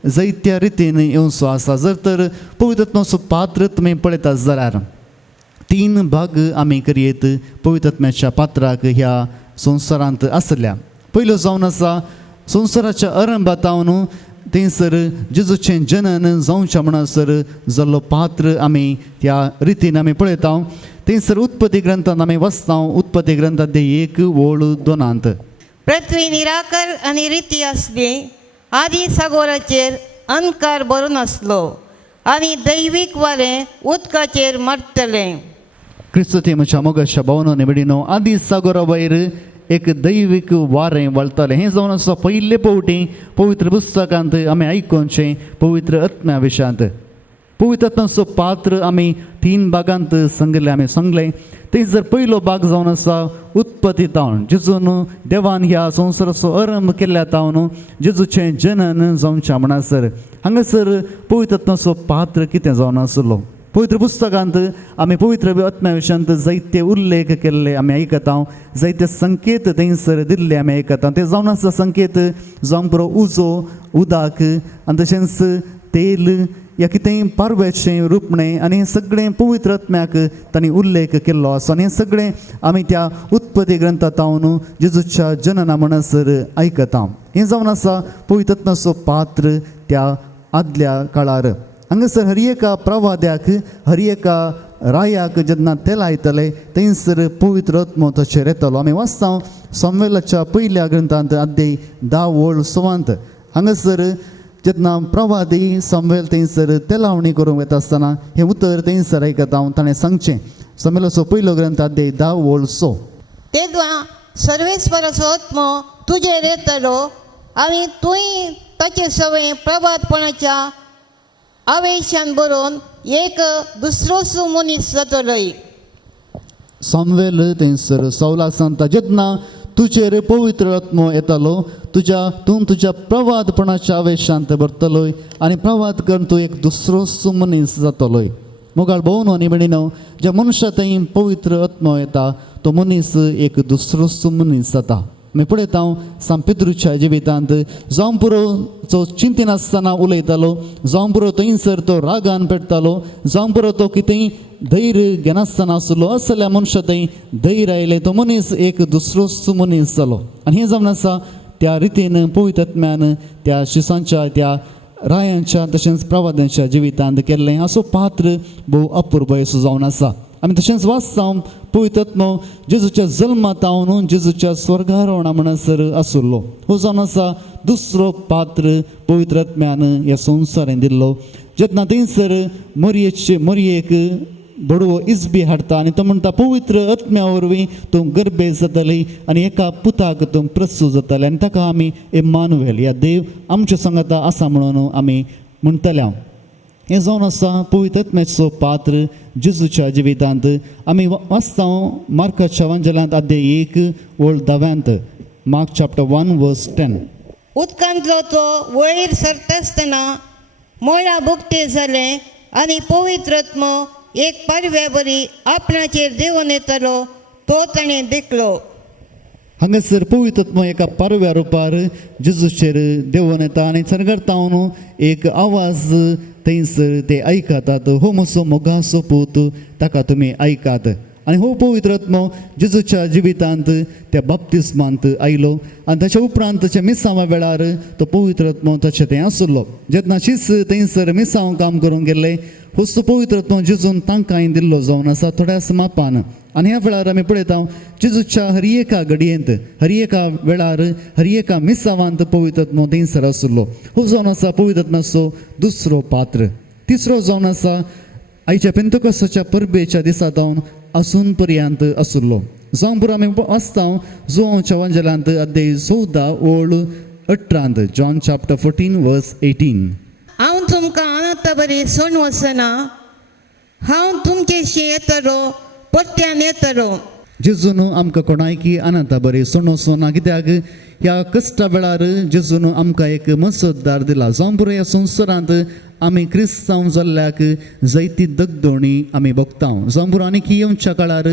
जायत्या रितीन येवचो आसा. जर तर पवित्रत्वाचो पात्र तुमी पळयतात जाल्यार 3 भाग आमी करयेत पवित्रत्म्याच्या पात्राक ह्या संवसारांत आसल्या. पयलो जावन आसा संवसाराच्या आरंभातावन थंयसर जेजूचें जनन जावच्या म्हणसर जाल्लो पात्र आमी त्या रितीन आमी पळयता. थंयसर उत्पत्ती ग्रंथांत आमी वाचता. उत्पत्ती ग्रंथांत 1:2 पृथ्वी निराकार आनी रिती आसली. आदी सागोराचेर अंधकार भरून आसलो आनी दैवीक वारें उदकाचेर मारतलें. क्रिस्तुते म्हज्या मोगाच्या भावनो निवडिनो आदी सागोरा वयर एक दैवीक वारें वळतालें. हें जावन आसा पयले फावटी पवित्र पुस्तकांत आमी आयकोनचें पवित्र आत्म्या विशयांत. पवित्र आत्म्याचो पात्र आमी 3 भागांत सांगलें आमी सांगलें. थंयसर पयलो भाग जावन आसा उत्पत्ती तावन जेजून देवान ह्या संवसाराचो आरंभ केल्ल्या तावन जेजूचें जनन जावच्या म्हणसर हांगासर पवित्र आत्म्याचो पात्र कितें जावन आसलो. पवित्र पुस्तकांत आमी पवित्र आत्म्या विशयांत जायते उल्लेख केल्ले आमी आयकता. जायते संकेत थंयसर दिल्ले आमी आयकता. ते जावन आसा संकेत जावं पुरो उजो उदक आनी तशेंच तेल या कितेंय पारव्याचें रुपणें आनी हें सगळें पवित्र आत्म्याक तांणी उल्लेख केल्लो आसा. आनी हें सगळें आमी त्या उत्पत्ती ग्रंथांतावन जेजूच्या जनना म्हणसर आयकता. हें जावन आसा पवित्र आत्म्याचो पात्र त्या आदल्या काळार. हांगासर हर एका प्रवाद्याक हर एका रायाक जेन्ना ते लायतले थंयसर पवित्र आत्मो ताचेर येतलो. आमी वाचता सामुएलाच्या पयल्या ग्रंथांत अध्याय 10:6 हांगासर जेन्ना प्रवादी सामुएल थंयसर तेलावणी करूंक वता आसतना हें उतर थंयसर आयकता. ताणें सांगचें सामुएलाचो पयलो ग्रंथ अध्याय 10:6 तेदवा सर्वेस्वराचो आत्मो तुजेर येतलो आनी तुवें ताचे सवय प्रभातपणाच्या आवेशान बरोवन एक दुसरोसो मनीस जातलोय. सामुएल थंयसर साऊलाक सांगता जेन्ना तुजेर पवित्र आत्मो येतलो तूं तुज्या प्रवादपणाच्या आवेशांत भरतलोय आनी प्रवाद करून तूं एक दुसरोसो मनीस जातलोय. मोगाळ भोवन आनी भयणीनो ज्या मनशा थंय पवित्र आत्मो येता तो मनीस एक दुसरोसो मनीस जाता. आमी पळयता सांत पेद्रूच्या जिवितांत जावं पुरो चिंतेनासतना उलयतालो, जावं पुरो थंयसर तो रागान पेटतालो, जावं पुरो तो कितेंय धैर्य घेनासतना आसलो असल्या मनशा थंय धैर्य आयले तो मनीस एक दुसरोसो मनीस जालो. आनी हें जावन आसा त्या रितीन पवित्र आत्म्यान त्या शिसांच्या त्या रायांच्या तशेंच प्रवाद्यांच्या जिवितांत केल्लें असो पात्र भोव अपूर्व असो जावन आसा. आमी तशेंच वाचता पवित्र आत्मो जेजूच्या जल्मातावन जेजूच्या स्वर्गारोहणा म्हणसर आसुल्लो. हो जावन आसा दुसरो पात्र पवित्र आत्म्यान ह्या संवसारान दिल्लो. जेन्ना थंयसर मरयेक बडवो इजबी हाडटा आनी तो म्हणटा पवित्र आत्म्या वरवीं तूं गर्भे जातली आनी एका पुताक तूं प्रसूत जातलें आनी ताका आमी इम्मानुएल ह्या देव आमच्या संगता आसा म्हणून आमी म्हणटल्या. हें जावन आसा पवित्र आत्म्याचो पात्र जेजूच्या जिवितांत. आमी वाचता मार्काच्या वांजलांत अध्याय 1:10 मार्क चॅप्टर 1:10 उदकांतलो तो वयर सरता आसतना मोळा बुकटे जाले आनी पवित्र आत्मो एक पारव्या बरी आपणाचेर देंवन येतलो तो ताणें देखलो. हांगासर पवित्र आत्मो एका पारव्या रुपार जेजूचेर देंवन येता आनी सरगर्तावन एक आवाज थंयसर ते आयकतात, हो म्हजो मोगाचो पूत ताका तुमी आयकात. आनी हो पवित्र आत्मो जेजूच्या जिवितांत त्या बाप्तिस्मांत आयलो आनी ताच्या उपरांत ताच्या मिसांवा वेळार तो पवित्र आत्मो ताचे थंय आसलो. जेन्ना शिस थंयसर मिसांव काम करूंक गेल्ले होच पवित्र आत्मो जेजून तांकांय दिल्लो जावन आसा थोड्याच मापान. आनी ह्या वेळार आमी पळयता जेजूच्या हर एका घडयेंत हर एका वेळार हर एका मिसावांत पवित्र आत्मो थंयसर आसलो. हो जावन आसा पवित्र आत्म्याचो दुसरो पात्र. तिसरो जावन आसा आयच्या पेंतकोस्ताच्या परबेच्या दिसांतावन असून पर्यंत आसुल्लो. जावं पुरो आमी वाचता जोआंच्या वांजलांत अध्याय 14:18 जॉन चॅप्टर 14:18 हांव तुमकां आतां बरी सोण वचना, हांव तुमचेशी येतलो, पट्ट्यान येतलो. जेजून आमकां कोणायकी अनाथा बरी सोना कित्याक ह्या कश्टा वेळार जेजून आमकां एक मसतदार दिला जावं पुरो ह्या संवसारांत आमी क्रिस्तांव जाल्ल्याक जायती दगदोणी आमी भोगतांव जावं पुरो आनीक येवच्या काळार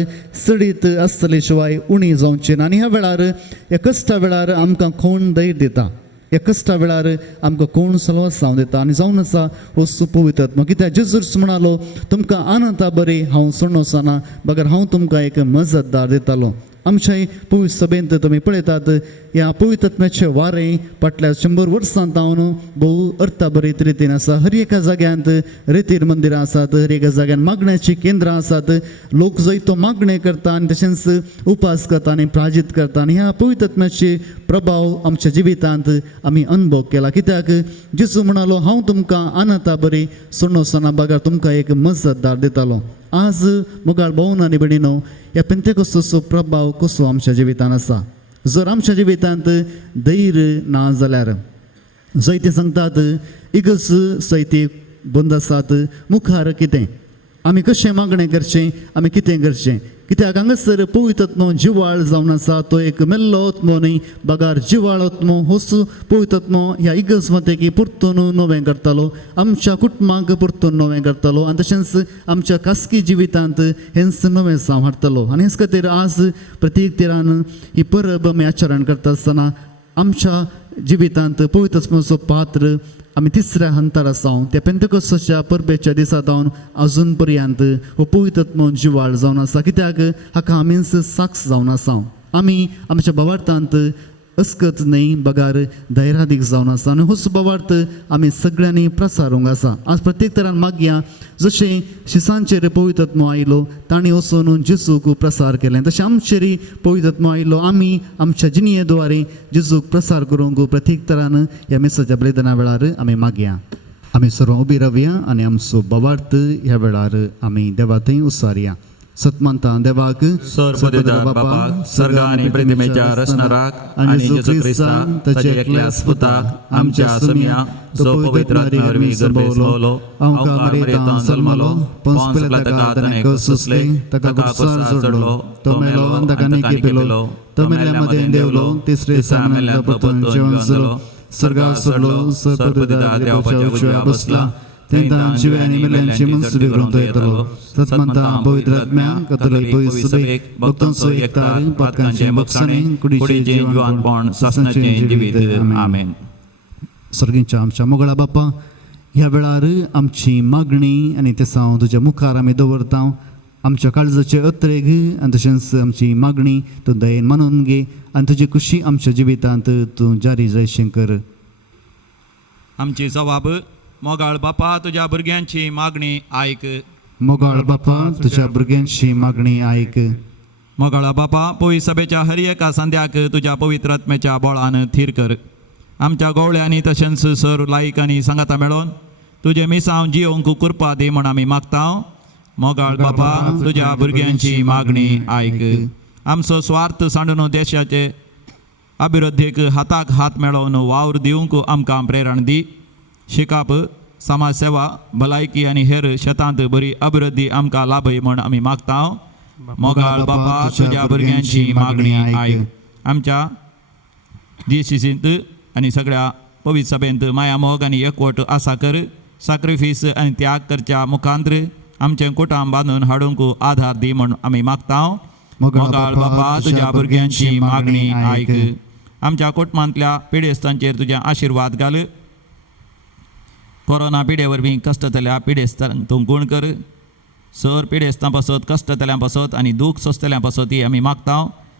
सडीत आसतले शिवाय उणी जावची ना आनी ह्या वेळार ह्या कश्टा वेळार आमकां कोण धैर्य दिता ह्या कश्टा वेळार आमकां कोण सलवासांव दिता आनी जावन आसा हो पवित्र आत्मा कित्याक जेजूस म्हणालो तुमकां अनाथा बरे हांव सोडना बगर हांव तुमकां एक मजतदार दितालो आमच्या पवित्र सभेंत तुमी पळयतात ह्या पवित्र आत्म्याचें वारें फाटल्या 100 वर्सां जावन भोव अर्थाभरीत रितीन आसा हर एका जाग्यांत रेतीर मंदिरां आसात हर एका जाग्यान मागण्याची केंद्रां आसात लोक जैतो मागणे करता आनी तशेंच उपास करता आनी प्राजीत करता आनी ह्या पवित्र आत्म्याचे प्रभाव आमच्या जिवितांत आमी अनुभव केला कित्याक जेजू म्हणालो हांव तुमकां अनाथा बरी सोडना बगर तुमकां एक मजतदार दितालो आज मुगाळ भोवन आनी भयणीनो ह्या पेंतेकोस्ताचो प्रभाव कसो आमच्या जिवितांत आसा जर आमच्या जिवितांत धैर्य ना जाल्यार जायते सांगतात इगस सैती बंद आसात मुखार कितें आमी कशें मागणें करचें आमी कितें करचें कित्याक हांगासर पवित्र आत्मो जिवाळ जावन आसा तो एक मेल्लो आत्मो न्ही बगार जिवाळ आत्मो होच पवित्र आत्मो ह्या इगर्ज मतेकी परतून नवें करतालो आमच्या कुटुंबाक परतून नवें करतालो आनी तशेंच आमच्या खासगी जिवितांत हेंच नवें जावं हाडटलो आनी हेच खातीर आज प्रत्येक तेरान ही परब आमी आचरण करता आसतना आमच्या जिवितांत पवित्र आत्म्याचो पात्र आमी तिसऱ्या हंतार आसाव त्या पेंतेकोस्ताच्या परबेच्या दिसा जावन अजून पर्यंत हो पवित्र आत्मो जिवाळ जावन आसा कित्याक हाका आमीच साक्ष जावन आसाव आमी आमच्या भावार्थांत अस्कत न्ही बगार धैर्यादीक जावन आसा आनी होच भावार्थ आमी सगळ्यांनी प्रसारूंक आसा आज प्रत्येक तरान मागया जशें शिसांचेर पवित्र आत्मो आयलो तांणी वचून जेजूक प्रसार केलें तशें आमचेर पवित्र आत्मो आयलो आमी आमच्या जिणये द्वारे जेजूक प्रसार करूंक प्रत्येक तरान ह्या मेसाच्या बलिदाना वेळार आमी मागया आमी सर्व उबी रावया आनी आमचो भावार्थ ह्या वेळार आमी देवा थंय उसारया सतमंता देवाक सर्वपिता बापाक सर्ग आनी प्रतिमेच्या रचणाराक आनी जेजू ख्रिस्ताक ताचे एकल्या पुताक आमच्या समिया जो पवित्र आत्म्यावरवी गर्भेसलो अवकार मरेतां जल्मलो पोंस पिलाताका ताणें कसुसले ताका कुसार जोडलो तो मेलो आनी ताका निके पिलो तो मेल्ल्यामध्ये देवलो तिसरे दिसा मेल्ल्या परतून जेवण जालो सर्गाक सोडलो सर्वपिता देवाच्या उजव्या बसला तेन्ना जिव्यांनी मेल्यांची मनसुबी करून येतलो सतमंता पवित्र आत्म्या कतोलीक पवित्र सभेक भक्तांचो एकतार पातकांचे बक्षणे कुडीचे जिवानपण सासणाचे जिवीत आमेन सर्गींच्या आमच्या मोगळा बापा ह्या वेळार आमची मागणी आनी तें हांव तुज्या मुखार आमी दवरता आमच्या काळजाचे अत्रेक आनी तशेंच आमची मागणी तूं दयेन मानून घे आनी तुजी खुशी आमच्या जिवितांत तूं जारी जयशें कर आमची जबाब मोगाळ बापा तुज्या भुरग्यांची मागणी आयक मोगाळ बापा तुज्या भुरग्यांची मागणी आयक मोगाळा बापा पवित्र सभेच्या हर एका संध्याक तुज्या पवित्र आत्म्याच्या बळान थीर कर आमच्या गवळ्यांनी तशेंच सर लायकांनी सांगाता मेळोन तुजे मिसांव जियोंक कृपा दी म्हण आमी मागता मोगाळ बापा तुज्या भुरग्यांची मागणी आयक आमचो स्वार्थ सांडून देशाचे अभिवृद्धीक हाताक हात मेळोवन वावर दिवंक आमकां प्रेरण दी शिकाप समाज सेवा भलायकी आनी हेर शेतांत बरी अभिवृद्धी आमकां लाभय म्हण आमी मागता मोगाळ बापा तुज्या भुरग्यांची मागणी आयक आमच्या जीसीसींत आनी सगळ्या पवित्र सभेंत माया मोग आनी एकवट आसा कर सॅक्रिफीस आनी त्याग करच्या मुखांत्र आमचें कुटाम बांदून हाडूंक आधार दी म्हण आमी मागता मोगाळ बापा तुज्या भुरग्यांची मागणी आयक आमच्या कुटुंबांतल्या पिडेस्तांचेर तुजें आशिर्वाद घाल कोरोना पिडे वरवीं कश्ट जाल्या पिडेस्तांक तूं गुण कर सर पिडेस्तां पासत कश्ट जाल्यां पासत आनी दूख सोंसतल्यां पासत ही आमी मागता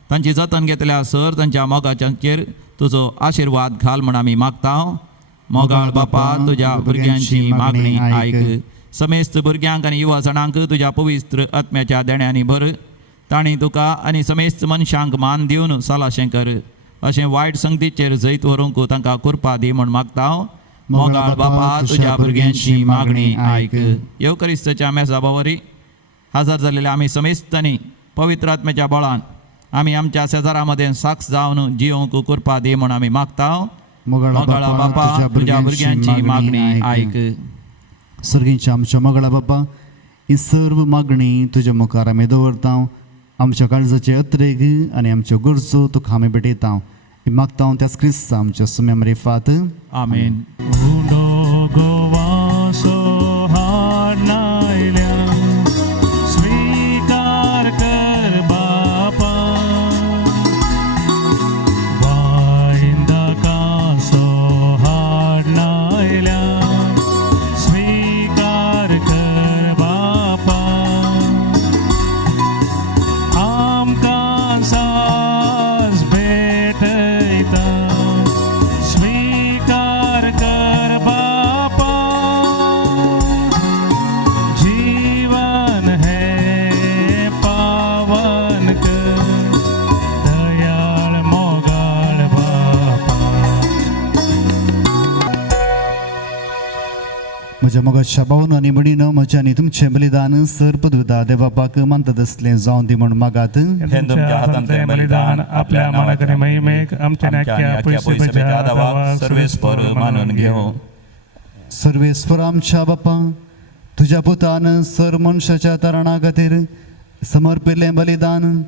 तांची जतन घेतल्या सर तांच्या मोगाच्यांचेर तुजो आशिर्वाद घाल म्हण आमी मागता मोगाळ बापा तुज्या भुरग्यांची मागणी आयक समेस्त भुरग्यांक आनी युवा जाणांक तुज्या पवित्र आत्म्याच्या देण्यांनी भर तांणी तुका आनी समेस्त मनशांक मान दिवन सालाशें कर अशें वायट संगतीचेर जैत व्हरूंक तांकां कृपा दी म्हण मागता मोगाळ बापा तुज्या भुरग्यांची मागणी आयक येवकरिस्ताच्या मेजा बावरी हजर जाल्लेल्या आमी समेस्तांनी पवित्र आत्म्याच्या बळान आमी आमच्या शेजारा मदें साक्ष जावन जियोंक कृपा दी म्हण आमी मागता मोगाळा बापा तुज्या भुरग्यांची मागणी आयक सर्गींच्या आमच्या मोगाळा बापा ही सर्व मागणी तुज्या मुखार आमी दवरता आमच्या काळजाचे अत्रेग आनी आमच्यो गरजो तुका आमी भेटयता मागता हांव त्याच क्रिस्त आमच्या सुम्या मरेफात आमेन. स्वीकार कर बापा वायंदा कासो हाडनायल्या स्वीकार कर बापा आमकां साज भेटयता स्वीकार कर बापा जीवन है पावन कर दयाळ मोगाळ बापा म्हज्या मोगाच्या भावन आनी म्हणीन म्हज्या आनी तुमचें बलिदान सर्पदविदा देवापाक मानतात असलें जावं दी म्हूण मागात हे तुमच्या हातांतलें बलिदान आपल्या मानाकरी महिमेक आमच्या नाक्या पयशे आदावाक सर्वेस्पर मानून घेऊ. सर्वेस्वर आमच्या बापा तुज्या पुतान सर मनशाच्या तरणा खातीर समर्पिल्लें बलिदान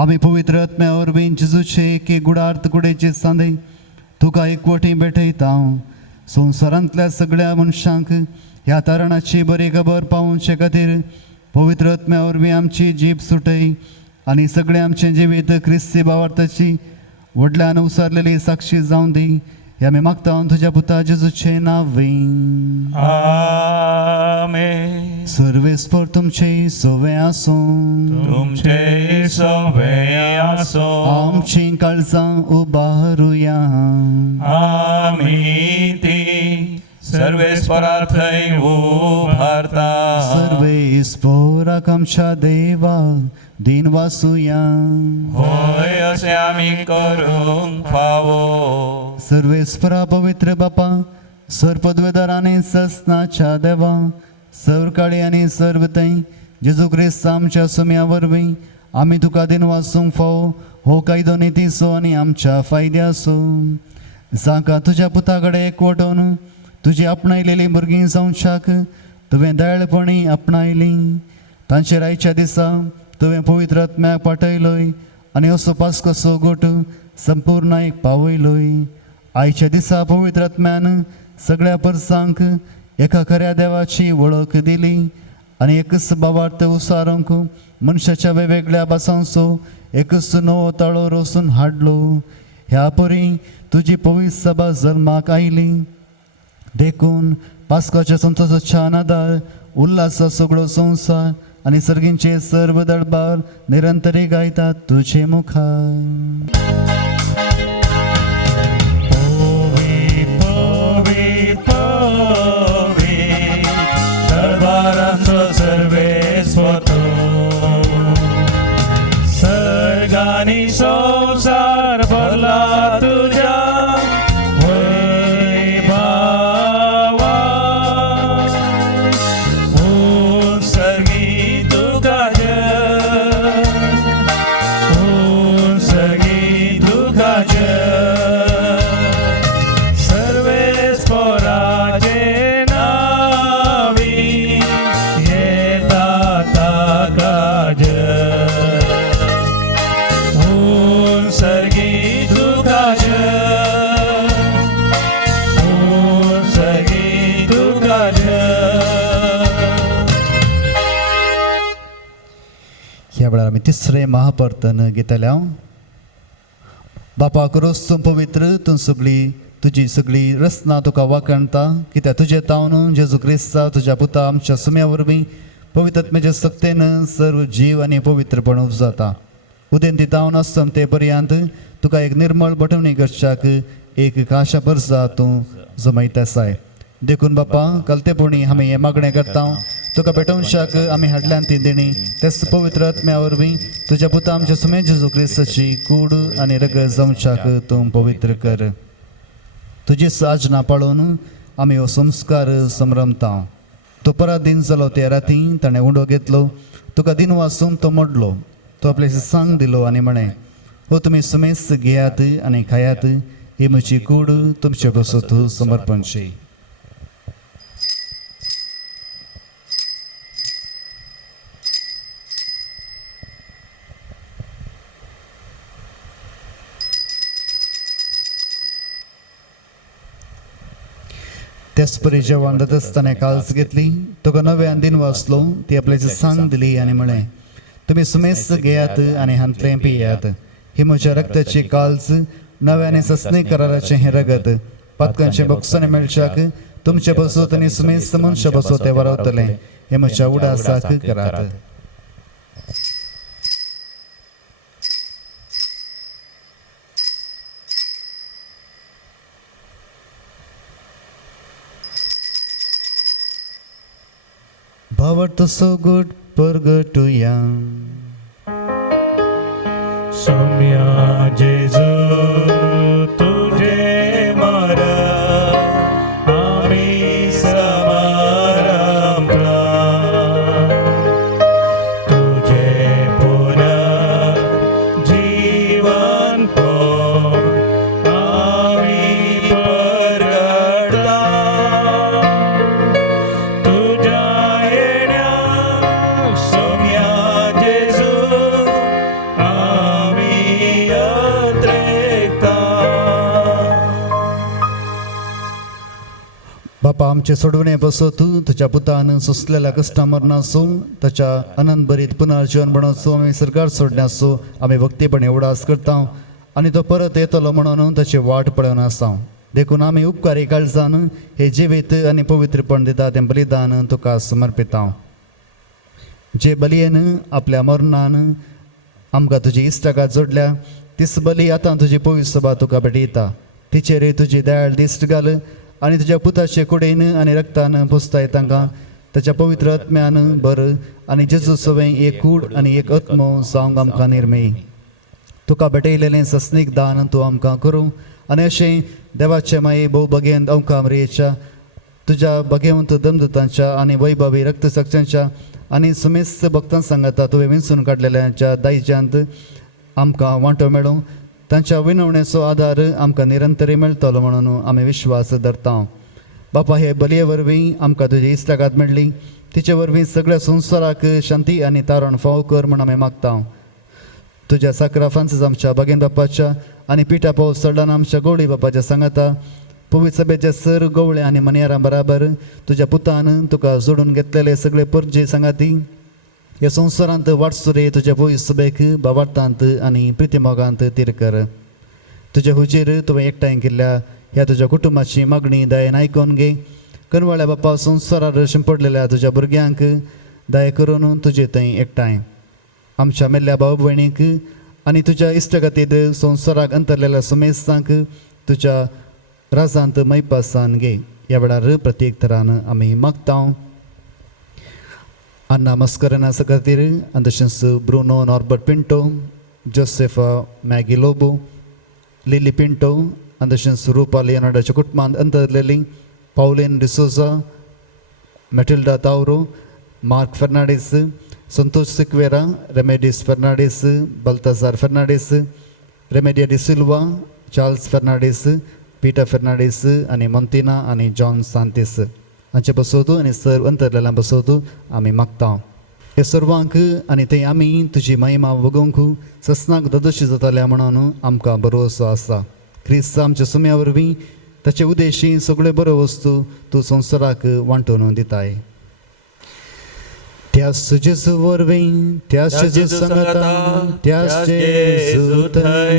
आमी पवित्र आत्म्या वरवीं जेजूचे एक गुडार्थ कुडेचे सांदे तुका एकवटी भेटयता संवसारांतल्या सगळ्या मनशांक ह्या तरणाची बरी खबर पावोवचे खातीर पवित्र आत्म्या वरवीं आमची जीब सुटय आनी सगळें आमचें जिवीत क्रिस्ती भावार्थाची व्हडल्यान उसारलेली साक्षी जावं दी हे आमी मागता तुज्या पुता जेजूचे नांवें आमेन. सर्वेस्पर तुमचे सवे आसूं तुमचे सवे आसो आमची काळजां उबारुया आमी ती सर्वेस्परा थंय उभारता सर्वेस्पराक आमच्या देवा दिन वासुया होय असे आमी करूंक फावो सर्वेस्परा पवित्र बापा सर्पद्वेदार आनी ससनाच्या देवा सरकाळी आनी सर्वतय जेजू क्रिस्त आमच्या सुम्या वरवीं आमी तुका दिन वासूंक फावो हो कायदो नितीचो आनी आमच्या फायद्याचो जाका तुज्या पुता कडेन एकवटून तुजी आपणायलेली भुरगीं जावच्याक तुवें दयाळपणी आपणायली तांचेर आयच्या दिसा तुवें पवित्र आत्म्याक पाठयलोय आनी असो पास्कोसो गोट संपूर्णायक पावयलोय आयच्या दिसा पवित्र आत्म्यान सगळ्या परसांक एका खऱ्या देवाची वळख दिली आनी एकच भावार्थ उसारूंक मनशाच्या वेगवेगळ्या भासांचो एकच नवो ताळो रोसून हाडलो ह्या परी तुजी पवित्र सभा जल्माक आयली देखून पास्काच्या संतोशाच्या नादार उल्हासा सगळो संवसार आनी सर्गींचे सर्व दरबार निरंतरी गायतात तुझे मुखार दरबारांचो सर्वेस्वर सर्गानी संसार भरला तुझ्या वैभवा सर्गी तुकाचे सर्गी तुकाचे सर्वेस्पराचे नावी येता ताकाज सर्गी तुकाच सर्गी तुकाच ह्या वेळार आमी तिसरें महापर्तन घेतल्या बापा रोस तूं पवित्र तूं सगळी तुजी सगळी रचना तुका वाकणता कित्याक तुजे तावन जेजू क्रिस्ता तुज्या पुता आमच्या सुम्या वरवीं पवित्रत्मेच्या सक्तेन सर्व जीव आनी पवित्रपण उपजाता उदेन ती तावन आसतना ते पर्यंत तुका एक निर्मळ बटवणी करच्याक एक काशा परसा तूं जमयतासाय देखून बापा कलतेपणी आमी हे मागणें करता तुका पेटोवशाक आमी हाडल्यान ती देणी तेच पवित्र आत्म्या वरवीं तुज्या पुता आमच्या सुमे जेजू क्रिस्ताची कूड आनी रगत जावच्याक तूं पवित्र कर तुजी साजना पाळून आमी हो संस्कार समरमता तो परत दिन जालो त्या राती ताणें उंडो घेतलो तुका दिन वासूंक तो मोडलो तो आपले सांग दिलो आनी म्हणें हो तुमी सुमेस घेयात आनी खायात ही म्हजी कूड तुमचे बसत समर्पणची त्याचपरी जेवण जात असताना काल्स घेतली तुका नव्यान दिन वाचलो ती आपल्याची सांग दिली आणि म्हळे तुम्ही सुमेस घेयात आणि हांतले पियात ही म्हज्या रक्ताची काल्स नव्याने ससने कराराचे हे रगत पदकांचे बक्षाने मेळच्याक तुमचे बसोत आणि सुमेस मनुष्य बसोते वरवतले हे म्हज्या उडासाक करात. भावार्थ सोगुट परगटुया सौम्या जेजू तुझे मार आम्ही समारंभला तुझे पुन्हा जीवन पो आम्ही परगटला तुझ्या येण्या सौम्या जेजू आम्ही अत्रेकता. बापा आमचे सोडवणे बसो तू तुझ्या पुतान सुचलेल्या कष्टा मरणासो त्याच्या आनंद भरीत पुनर्जीवन बनवसो आम्ही सरकार सोडण्यासो आम्ही भक्तीपणे उडास करता आणि तो परत येतलो म्हणून त्याची वाट पळोवन आसा. देखून आम्ही उपकारी काळजान हे जिवीत आणि पवित्रपण दिता ते बलिदान तुका समर्पिता. जे बलयेन आपल्या मरणान आमकां तुजी इश्टाकात जोडल्या तीच बली आतां तुजी पवित्र सभा तुका भेटयता. तिचेर तुजी दयाळ दिश्ट घाल आणि तुझ्या पुताचे कुडेन आणि रक्तान पुसताय तांकां त्याच्या पवित्र आत्म्यान भर आणि जेजू सवय एक कूड आणि एक आत्मो जावंक आमकां निर्मेय. तुका भेटयलेलें सस्नीक दान तूं आमकां करूं आणि अशें देवाचे माये भोव भगेंत अवकाम रेच्या तुझ्या भगेवंत दमदतांच्या आणि वैभवी रक्तसाक्षांच्या आणि सुमेस्त भक्तां सांगता तुवें विंचून काडलेल्यांच्या दायजांत आमकां वांटो मेळूं तांच्या विनवणेचो आदार आमकां निरंतरी मेळटलो म्हणून आमी विश्वास धरता. बापा हे बलये वरवीं आमकां तुजी इश्टागात मेळ्ळी तिचे वरवीं सगळ्या संवसाराक शांती आनी तारण फाव कर म्हण आमी मागता. तुज्या साकरा फ्रांसीस आमच्या भगेन बापाच्या आनी पिठा पावस चडान आमच्या गवळी बापाच्या सांगाता पवित्र सभेचे सर गवळे आनी मनियारां बराबर तुज्या पुतान तुका जोडून घेतलेले सगळे परजे सांगाती ह्या संवसारांत वाटसुरे तुज्या पवित्र सभेक भावार्थांत आनी प्रितीमोगांत तीर कर. तुज्या हुजेर तुवें एकठांय केल्ल्या ह्या तुज्या कुटुंबाची मागणी दयेन आयकून घे. कनवाळ्या बापा संवसारार शिंपडलेल्या तुज्या भुरग्यांक दया करून तुजे थंय एकठांय. आमच्या मेल्ल्या भाव भयणीक आनी तुज्या इश्टगतीत संवसाराक अंतरलेल्या सुमेसांक तुज्या राजांत मैपासान घे. ह्या वेळार प्रत्येक तरान आमी मागता. Anna Mascarena Sakatiri and the Shinsu Bruno Norbert Pinto, Josefa Maggie Lobo, Lily Pinto and the Shinsu Rupa Leonardo Chakutman and the Lily, Pauline D'Souza, Matilda Tauro, Mark Fernandez, Santosh Siqueira, Remedios Fernandez, Baltazar Fernandez, Remedia de Silva, Charles Fernandez, Peter Fernandez, आणि Montina आणि John Santis. हांचे बसवतो आनी सर्व अंतरलेल्या बसवतो आमी मागता. हे सर्वांक आनी थंय आमी तुजी महिमा वगोवंक ससनाक ददोशी जाताल्या म्हणून आमकां भरवसो आसा. क्रिस्त आमच्या सुम्या वरवीं ताचे उद्देशी सगळ्यो बऱ्यो वस्तू तूं संवसाराक वांटून दिताय. त्याच जेजू वरवीं त्याच जेजू सांगता त्याच जेजू थंय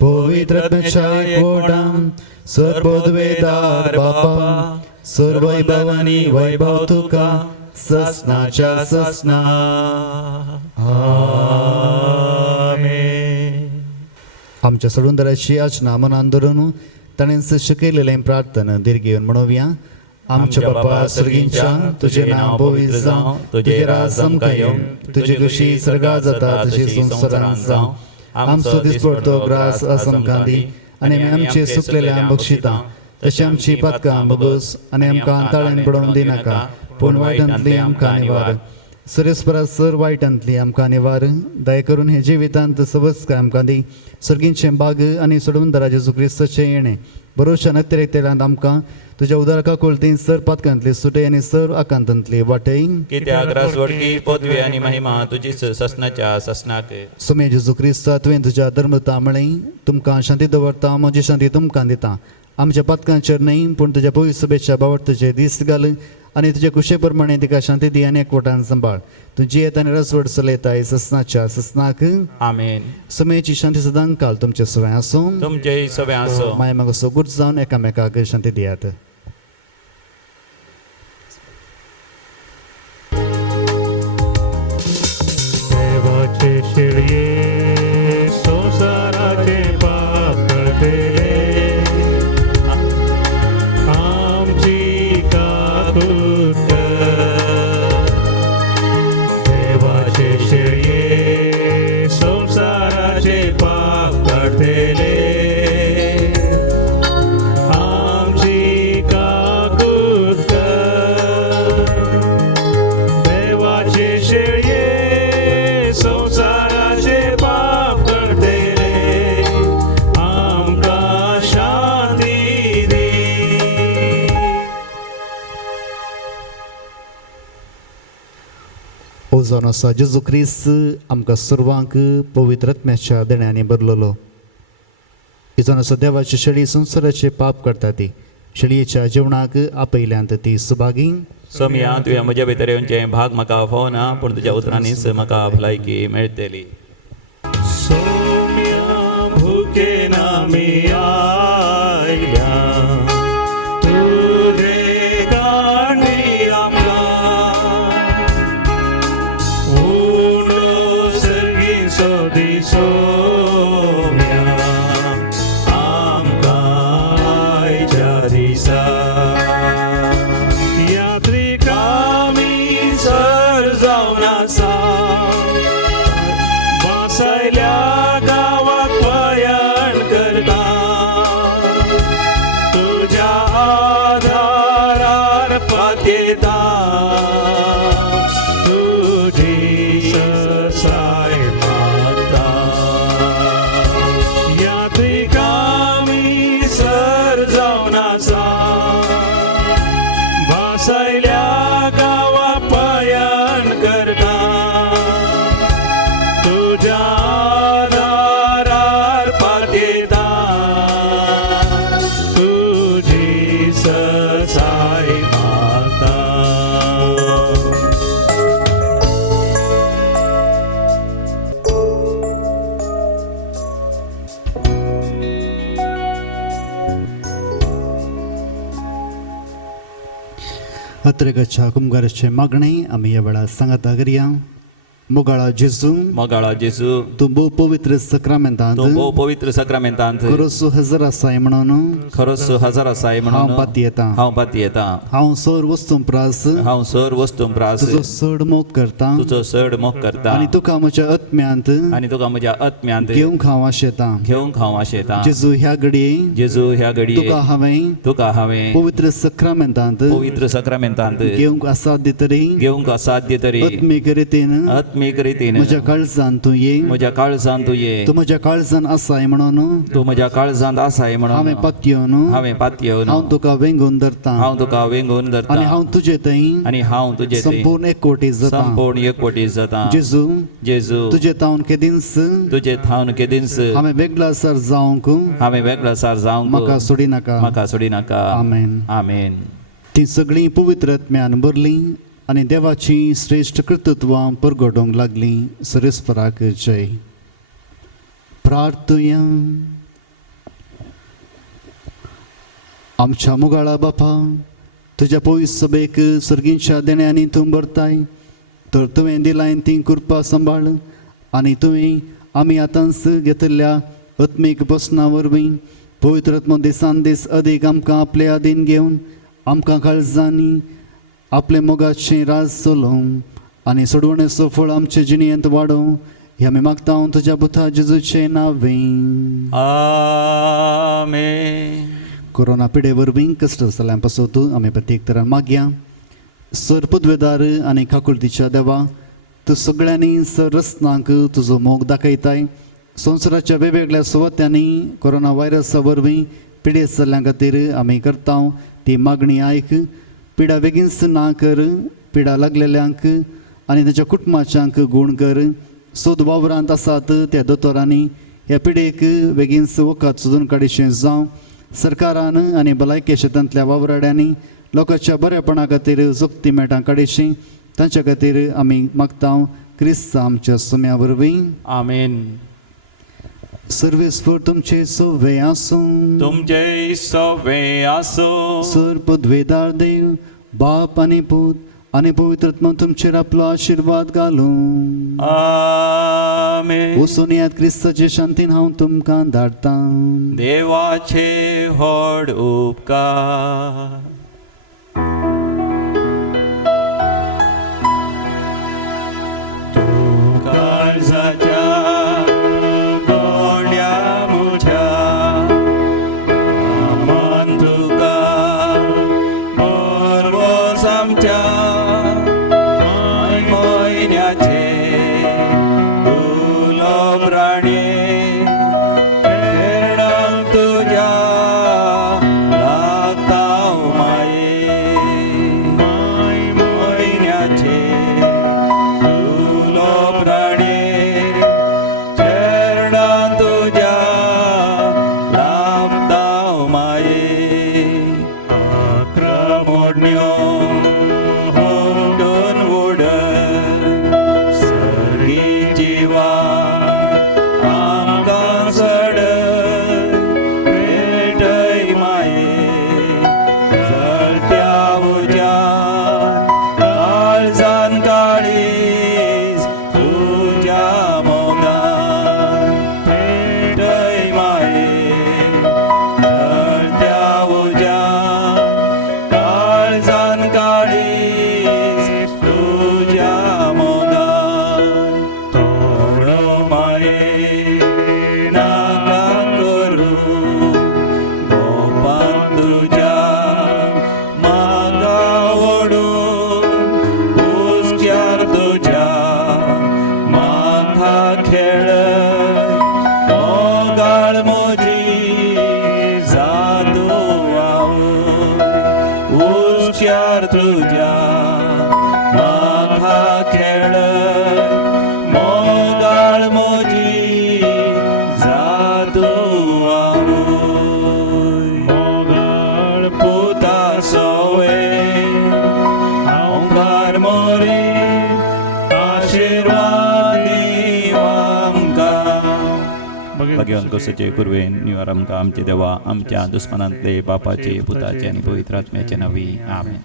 पवित्र आत्म्याच्या एकवटान सर्वोद्वेदार बापा सर्व वैभवानी वैभव तुका ससनाच्या ससना. आमेन. आमच्या सोडूनदाराची याचना मनान धरून ताणें शिकयलेलें प्रार्थना दीर्घेवन म्हणोवया. आमच्या बापा स्वर्गींच्या तुझे नांव पवित्र जावं तुझे राज आमकां येवं तुजी खुशी स्वर्गांत जाता तशी संवसारांत जावं. आमचो दिसपडटो ग्रास आज आमकां दी आनी आमी आमचे सुकलेल्यांक बक्षिता तशी आमची पातकां बगूस आनी आमकां ताळेन पडोवन दिनाका पूण वायटांतली आमकां निवार. सर वायटांतली आमकां निवार. दया करून हे जिवितांत सबस्काय आमकां दी. सर्गींचें बाग आनी सोडवणदारा जेजू क्रिस्ताचें येणें बरोवच्या नत्तेरेंतल्यान आमकां तुज्या उदारका कोळती सर पातकांतली सुटय आनी सर आकांतांतली वाटय. कित्याक रासवडकी पदवी आनी महिमा तुजीच ससनाच्या ससनाक. सुमे जेजू क्रिस्ता तुवें तुज्या धर्मता म्हळें तुमकां शांती दवरता म्हजी शांती तुमकां दिता. आमच्या पथकांचेर न्हय पूण तुज्या पवित्र सभेच्या बावडतेचे दीस घाल आनी तुज्या कुशे प्रमाणे तिका शांती दी आनी एकवटान सांबाळ तूं जियेत आनी रसवड चलयताय ससनाच्या ससनाक आमेन. समेची शांती सदांच काल तुमचे सवय आसूं तुमचे सगळे आसो. माय मागो सोगूट जावन एकामेकाक शांती दियात. देवाचे शिळये संसाराचे पाप कळतेले आमची काकूट देवाचे शिळये संसाराचे पाप कळतेले आमची काकूट देवाचे शिळये संसाराचे पाप करतेले आमकां शांती दी. ओ जावन आसा जेजू क्रिस्त आमकां सर्वांक पवित्र आत्म्याच्या देण्यानी भरलेलो. ही जावन आसा देवाची शेळी संसाराचे पाप करता ती शेळयेच्या जेवणाक आपयल्यांत ती सुभागी. सोम्या तुवें म्हज्या भितर येवचे भाग म्हाका फावना पूण तुज्या उतरांनीच म्हाका भलायकी मेळटली. सोम्या भुकेन आमी आयल्या तुजे काणी आमकां उंडो सर्गीचो दिसो आमकां आयच्या दिसा यात्रिकामी सर जावन आसा वासायल्या गांवाक पयण करता तुज्या आदारार पातयेता तुजी ससाय मागता यात्रिकामी सर जावन आसा वासायल्या गांवा पयण करता तुज्या आदारार पातयेता तुजी ससाय मागता. अत्रेकाच्या कुंभाराचे मागणे आमी ह्या वेळार सांगाता करया. मोगाळा जेजू मोगाळा जेजू तूं भोव पवित्र सक्रामेंतांत तूं भोव पवित्र सक्रामेंतांत खरोच हजर आसाय म्हणून खरोच हजर आसाय हांव म्हणून पाती येता. हांव पाती येता. हांव सर वस्तू प्रास हांव सर वस्तू प्रास तुजो चड मोग करता तुजो चड मोग करता आनी तुका म्हज्या आत्म्यांत आनी तुका म्हज्या आत्म्यांत घेवंक हांव आशेता. घेवंक हांव आशेता. जेजू ह्या घडये जेजू ह्या घडये तुका हांवें पवित्र सक्रामेंतांत पवित्र सक्रामेंतांत घेवंक असाध्य तरी घेवंक असाध्य तरी आत्मीक रितीन आत्मीक रितीन म्हज्या काळजांत तूं ये. म्हज्या काळजांत तूं ये. तूं म्हज्या काळजांत आसाय म्हणून तूं म्हज्या काळजांत आसाय म्हणून हांवें पातयेवन हांवें पातयेवन हांव तुका वेंगून धरता हांव तुका वेंगून धरता आनी हांव तुजे थंय आनी हांव तुजे थंय संपूर्ण एकवटी जाता. संपूर्ण एकवटी जाता. जेजू जेजू तुजे तावन केदींस तुजे थावन केदींस हांवें वेगळासार जावंक हांवें वेगळासार जावंक म्हाका सोडी नाका. म्हाका सोडी नाका. आमेन. आमेन. ती सगळीं पवित्र आत्म्यान भरली आनी देवाची श्रेश्ठ कर्तृत्वां परगटोवंक लागलीं. सरेस्पराक जय. प्रार्थुया. आमच्या मुगाळा बापा तुज्या पवित्र सभेक सर्गींच्या देण्यांनी तूं भरताय तर तुवें दिलाय ती कृपा सांबाळ आनी तुवें आमी आतांच घेतिल्ल्या आत्मीक पसना वरवीं पवित्र आत्मो दिसान दीस अदीक आमकां आपले आदीन घेवन आमकां काळजांनी आपले मोगाचें राज चलोवंक आनी सोडवणेचो फळ आमचे जिणेंत वाडोवं हें आमी मागता तुज्या पुता जेजूचे नांवें. आमेन. कोरोना पिडे वरवीं कश्ट जाल्ल्यां पासून आमी प्रत्येक तरान मागया. सर पदवेदार आनी काकुळतीच्या देवा तूं सगळ्यांनी सर रस्नाक तुजो मोग दाखयताय. संवसाराच्या वेगवेगळ्या सुवात्यांनी कोरोना व्हायरसा वरवीं पिडे जाल्ल्या खातीर आमी करता ती मागणी आयक. पिडा बेगीनच ना कर. पिडा लागलेल्यांक आनी ताच्या कुटुंबाच्यांक गूण कर. सोद वावरांत आसात त्या दोतोरांनी ह्या पिडेक बेगीनच वखद सोदून काडीचें जावं. सरकारान आनी भलायकी क्षेत्रांतल्या वावराड्यांनी लोकांच्या बरेपणा खातीर जुक्ती मेळटा काडीची तांच्या खातीर आमी मागता क्रिस्त आमच्या सुम्या वरवीं आमेन. सर्वेस्वर तुमचे सोवे आसूं तुमचे सवे असो. सर्पद्वेदार देव बाप आनी पूत आनी पवित्रात्मा तुमचेर आपलो आशिर्वाद घालूं. आमेन. वचून येयात क्रिस्ताचे शांतीन हांव तुमकां धाडटां. देवाचे व्हड उपकार. काळजाच्या दोंड्या म्हज्या आमान तुका परवस आमच्या म्हयन्याचे दुलो प्राणी फेडांक तुज्या लागता माये म्हयन्याचे दुलो प्राणी फेडांक तुज्या लागता माये आक्रमण्यो होंडून उडय सर्गी जिवा आमकां सडय पेटय माये जळत्या उज्यान काळजान काळीज तुज्या मोगान पेटय माये जळत्या उज्यान काळजान काळीज तुज्या मोगान तोडो माये नाका करूं गोपान तुज्या म्हाका ओडून उस्क्यार तुज्या म्हाका खेळय मोगाळ मोजी जादू आवय उस्क्यार तुज्या म्हाका खेळय मोगाळ मोजी जादू आवय मोगाळ पुता सोवे हांव मोरी आशिर्वाद दीव आमकां. भगवान कोसाचे कुरवेन निवार आमकां आमचे देवा आमच्या दुस्मनांतले बापाचे पुताचे आनी पवित्र आत्म्याचे नवी आमेन.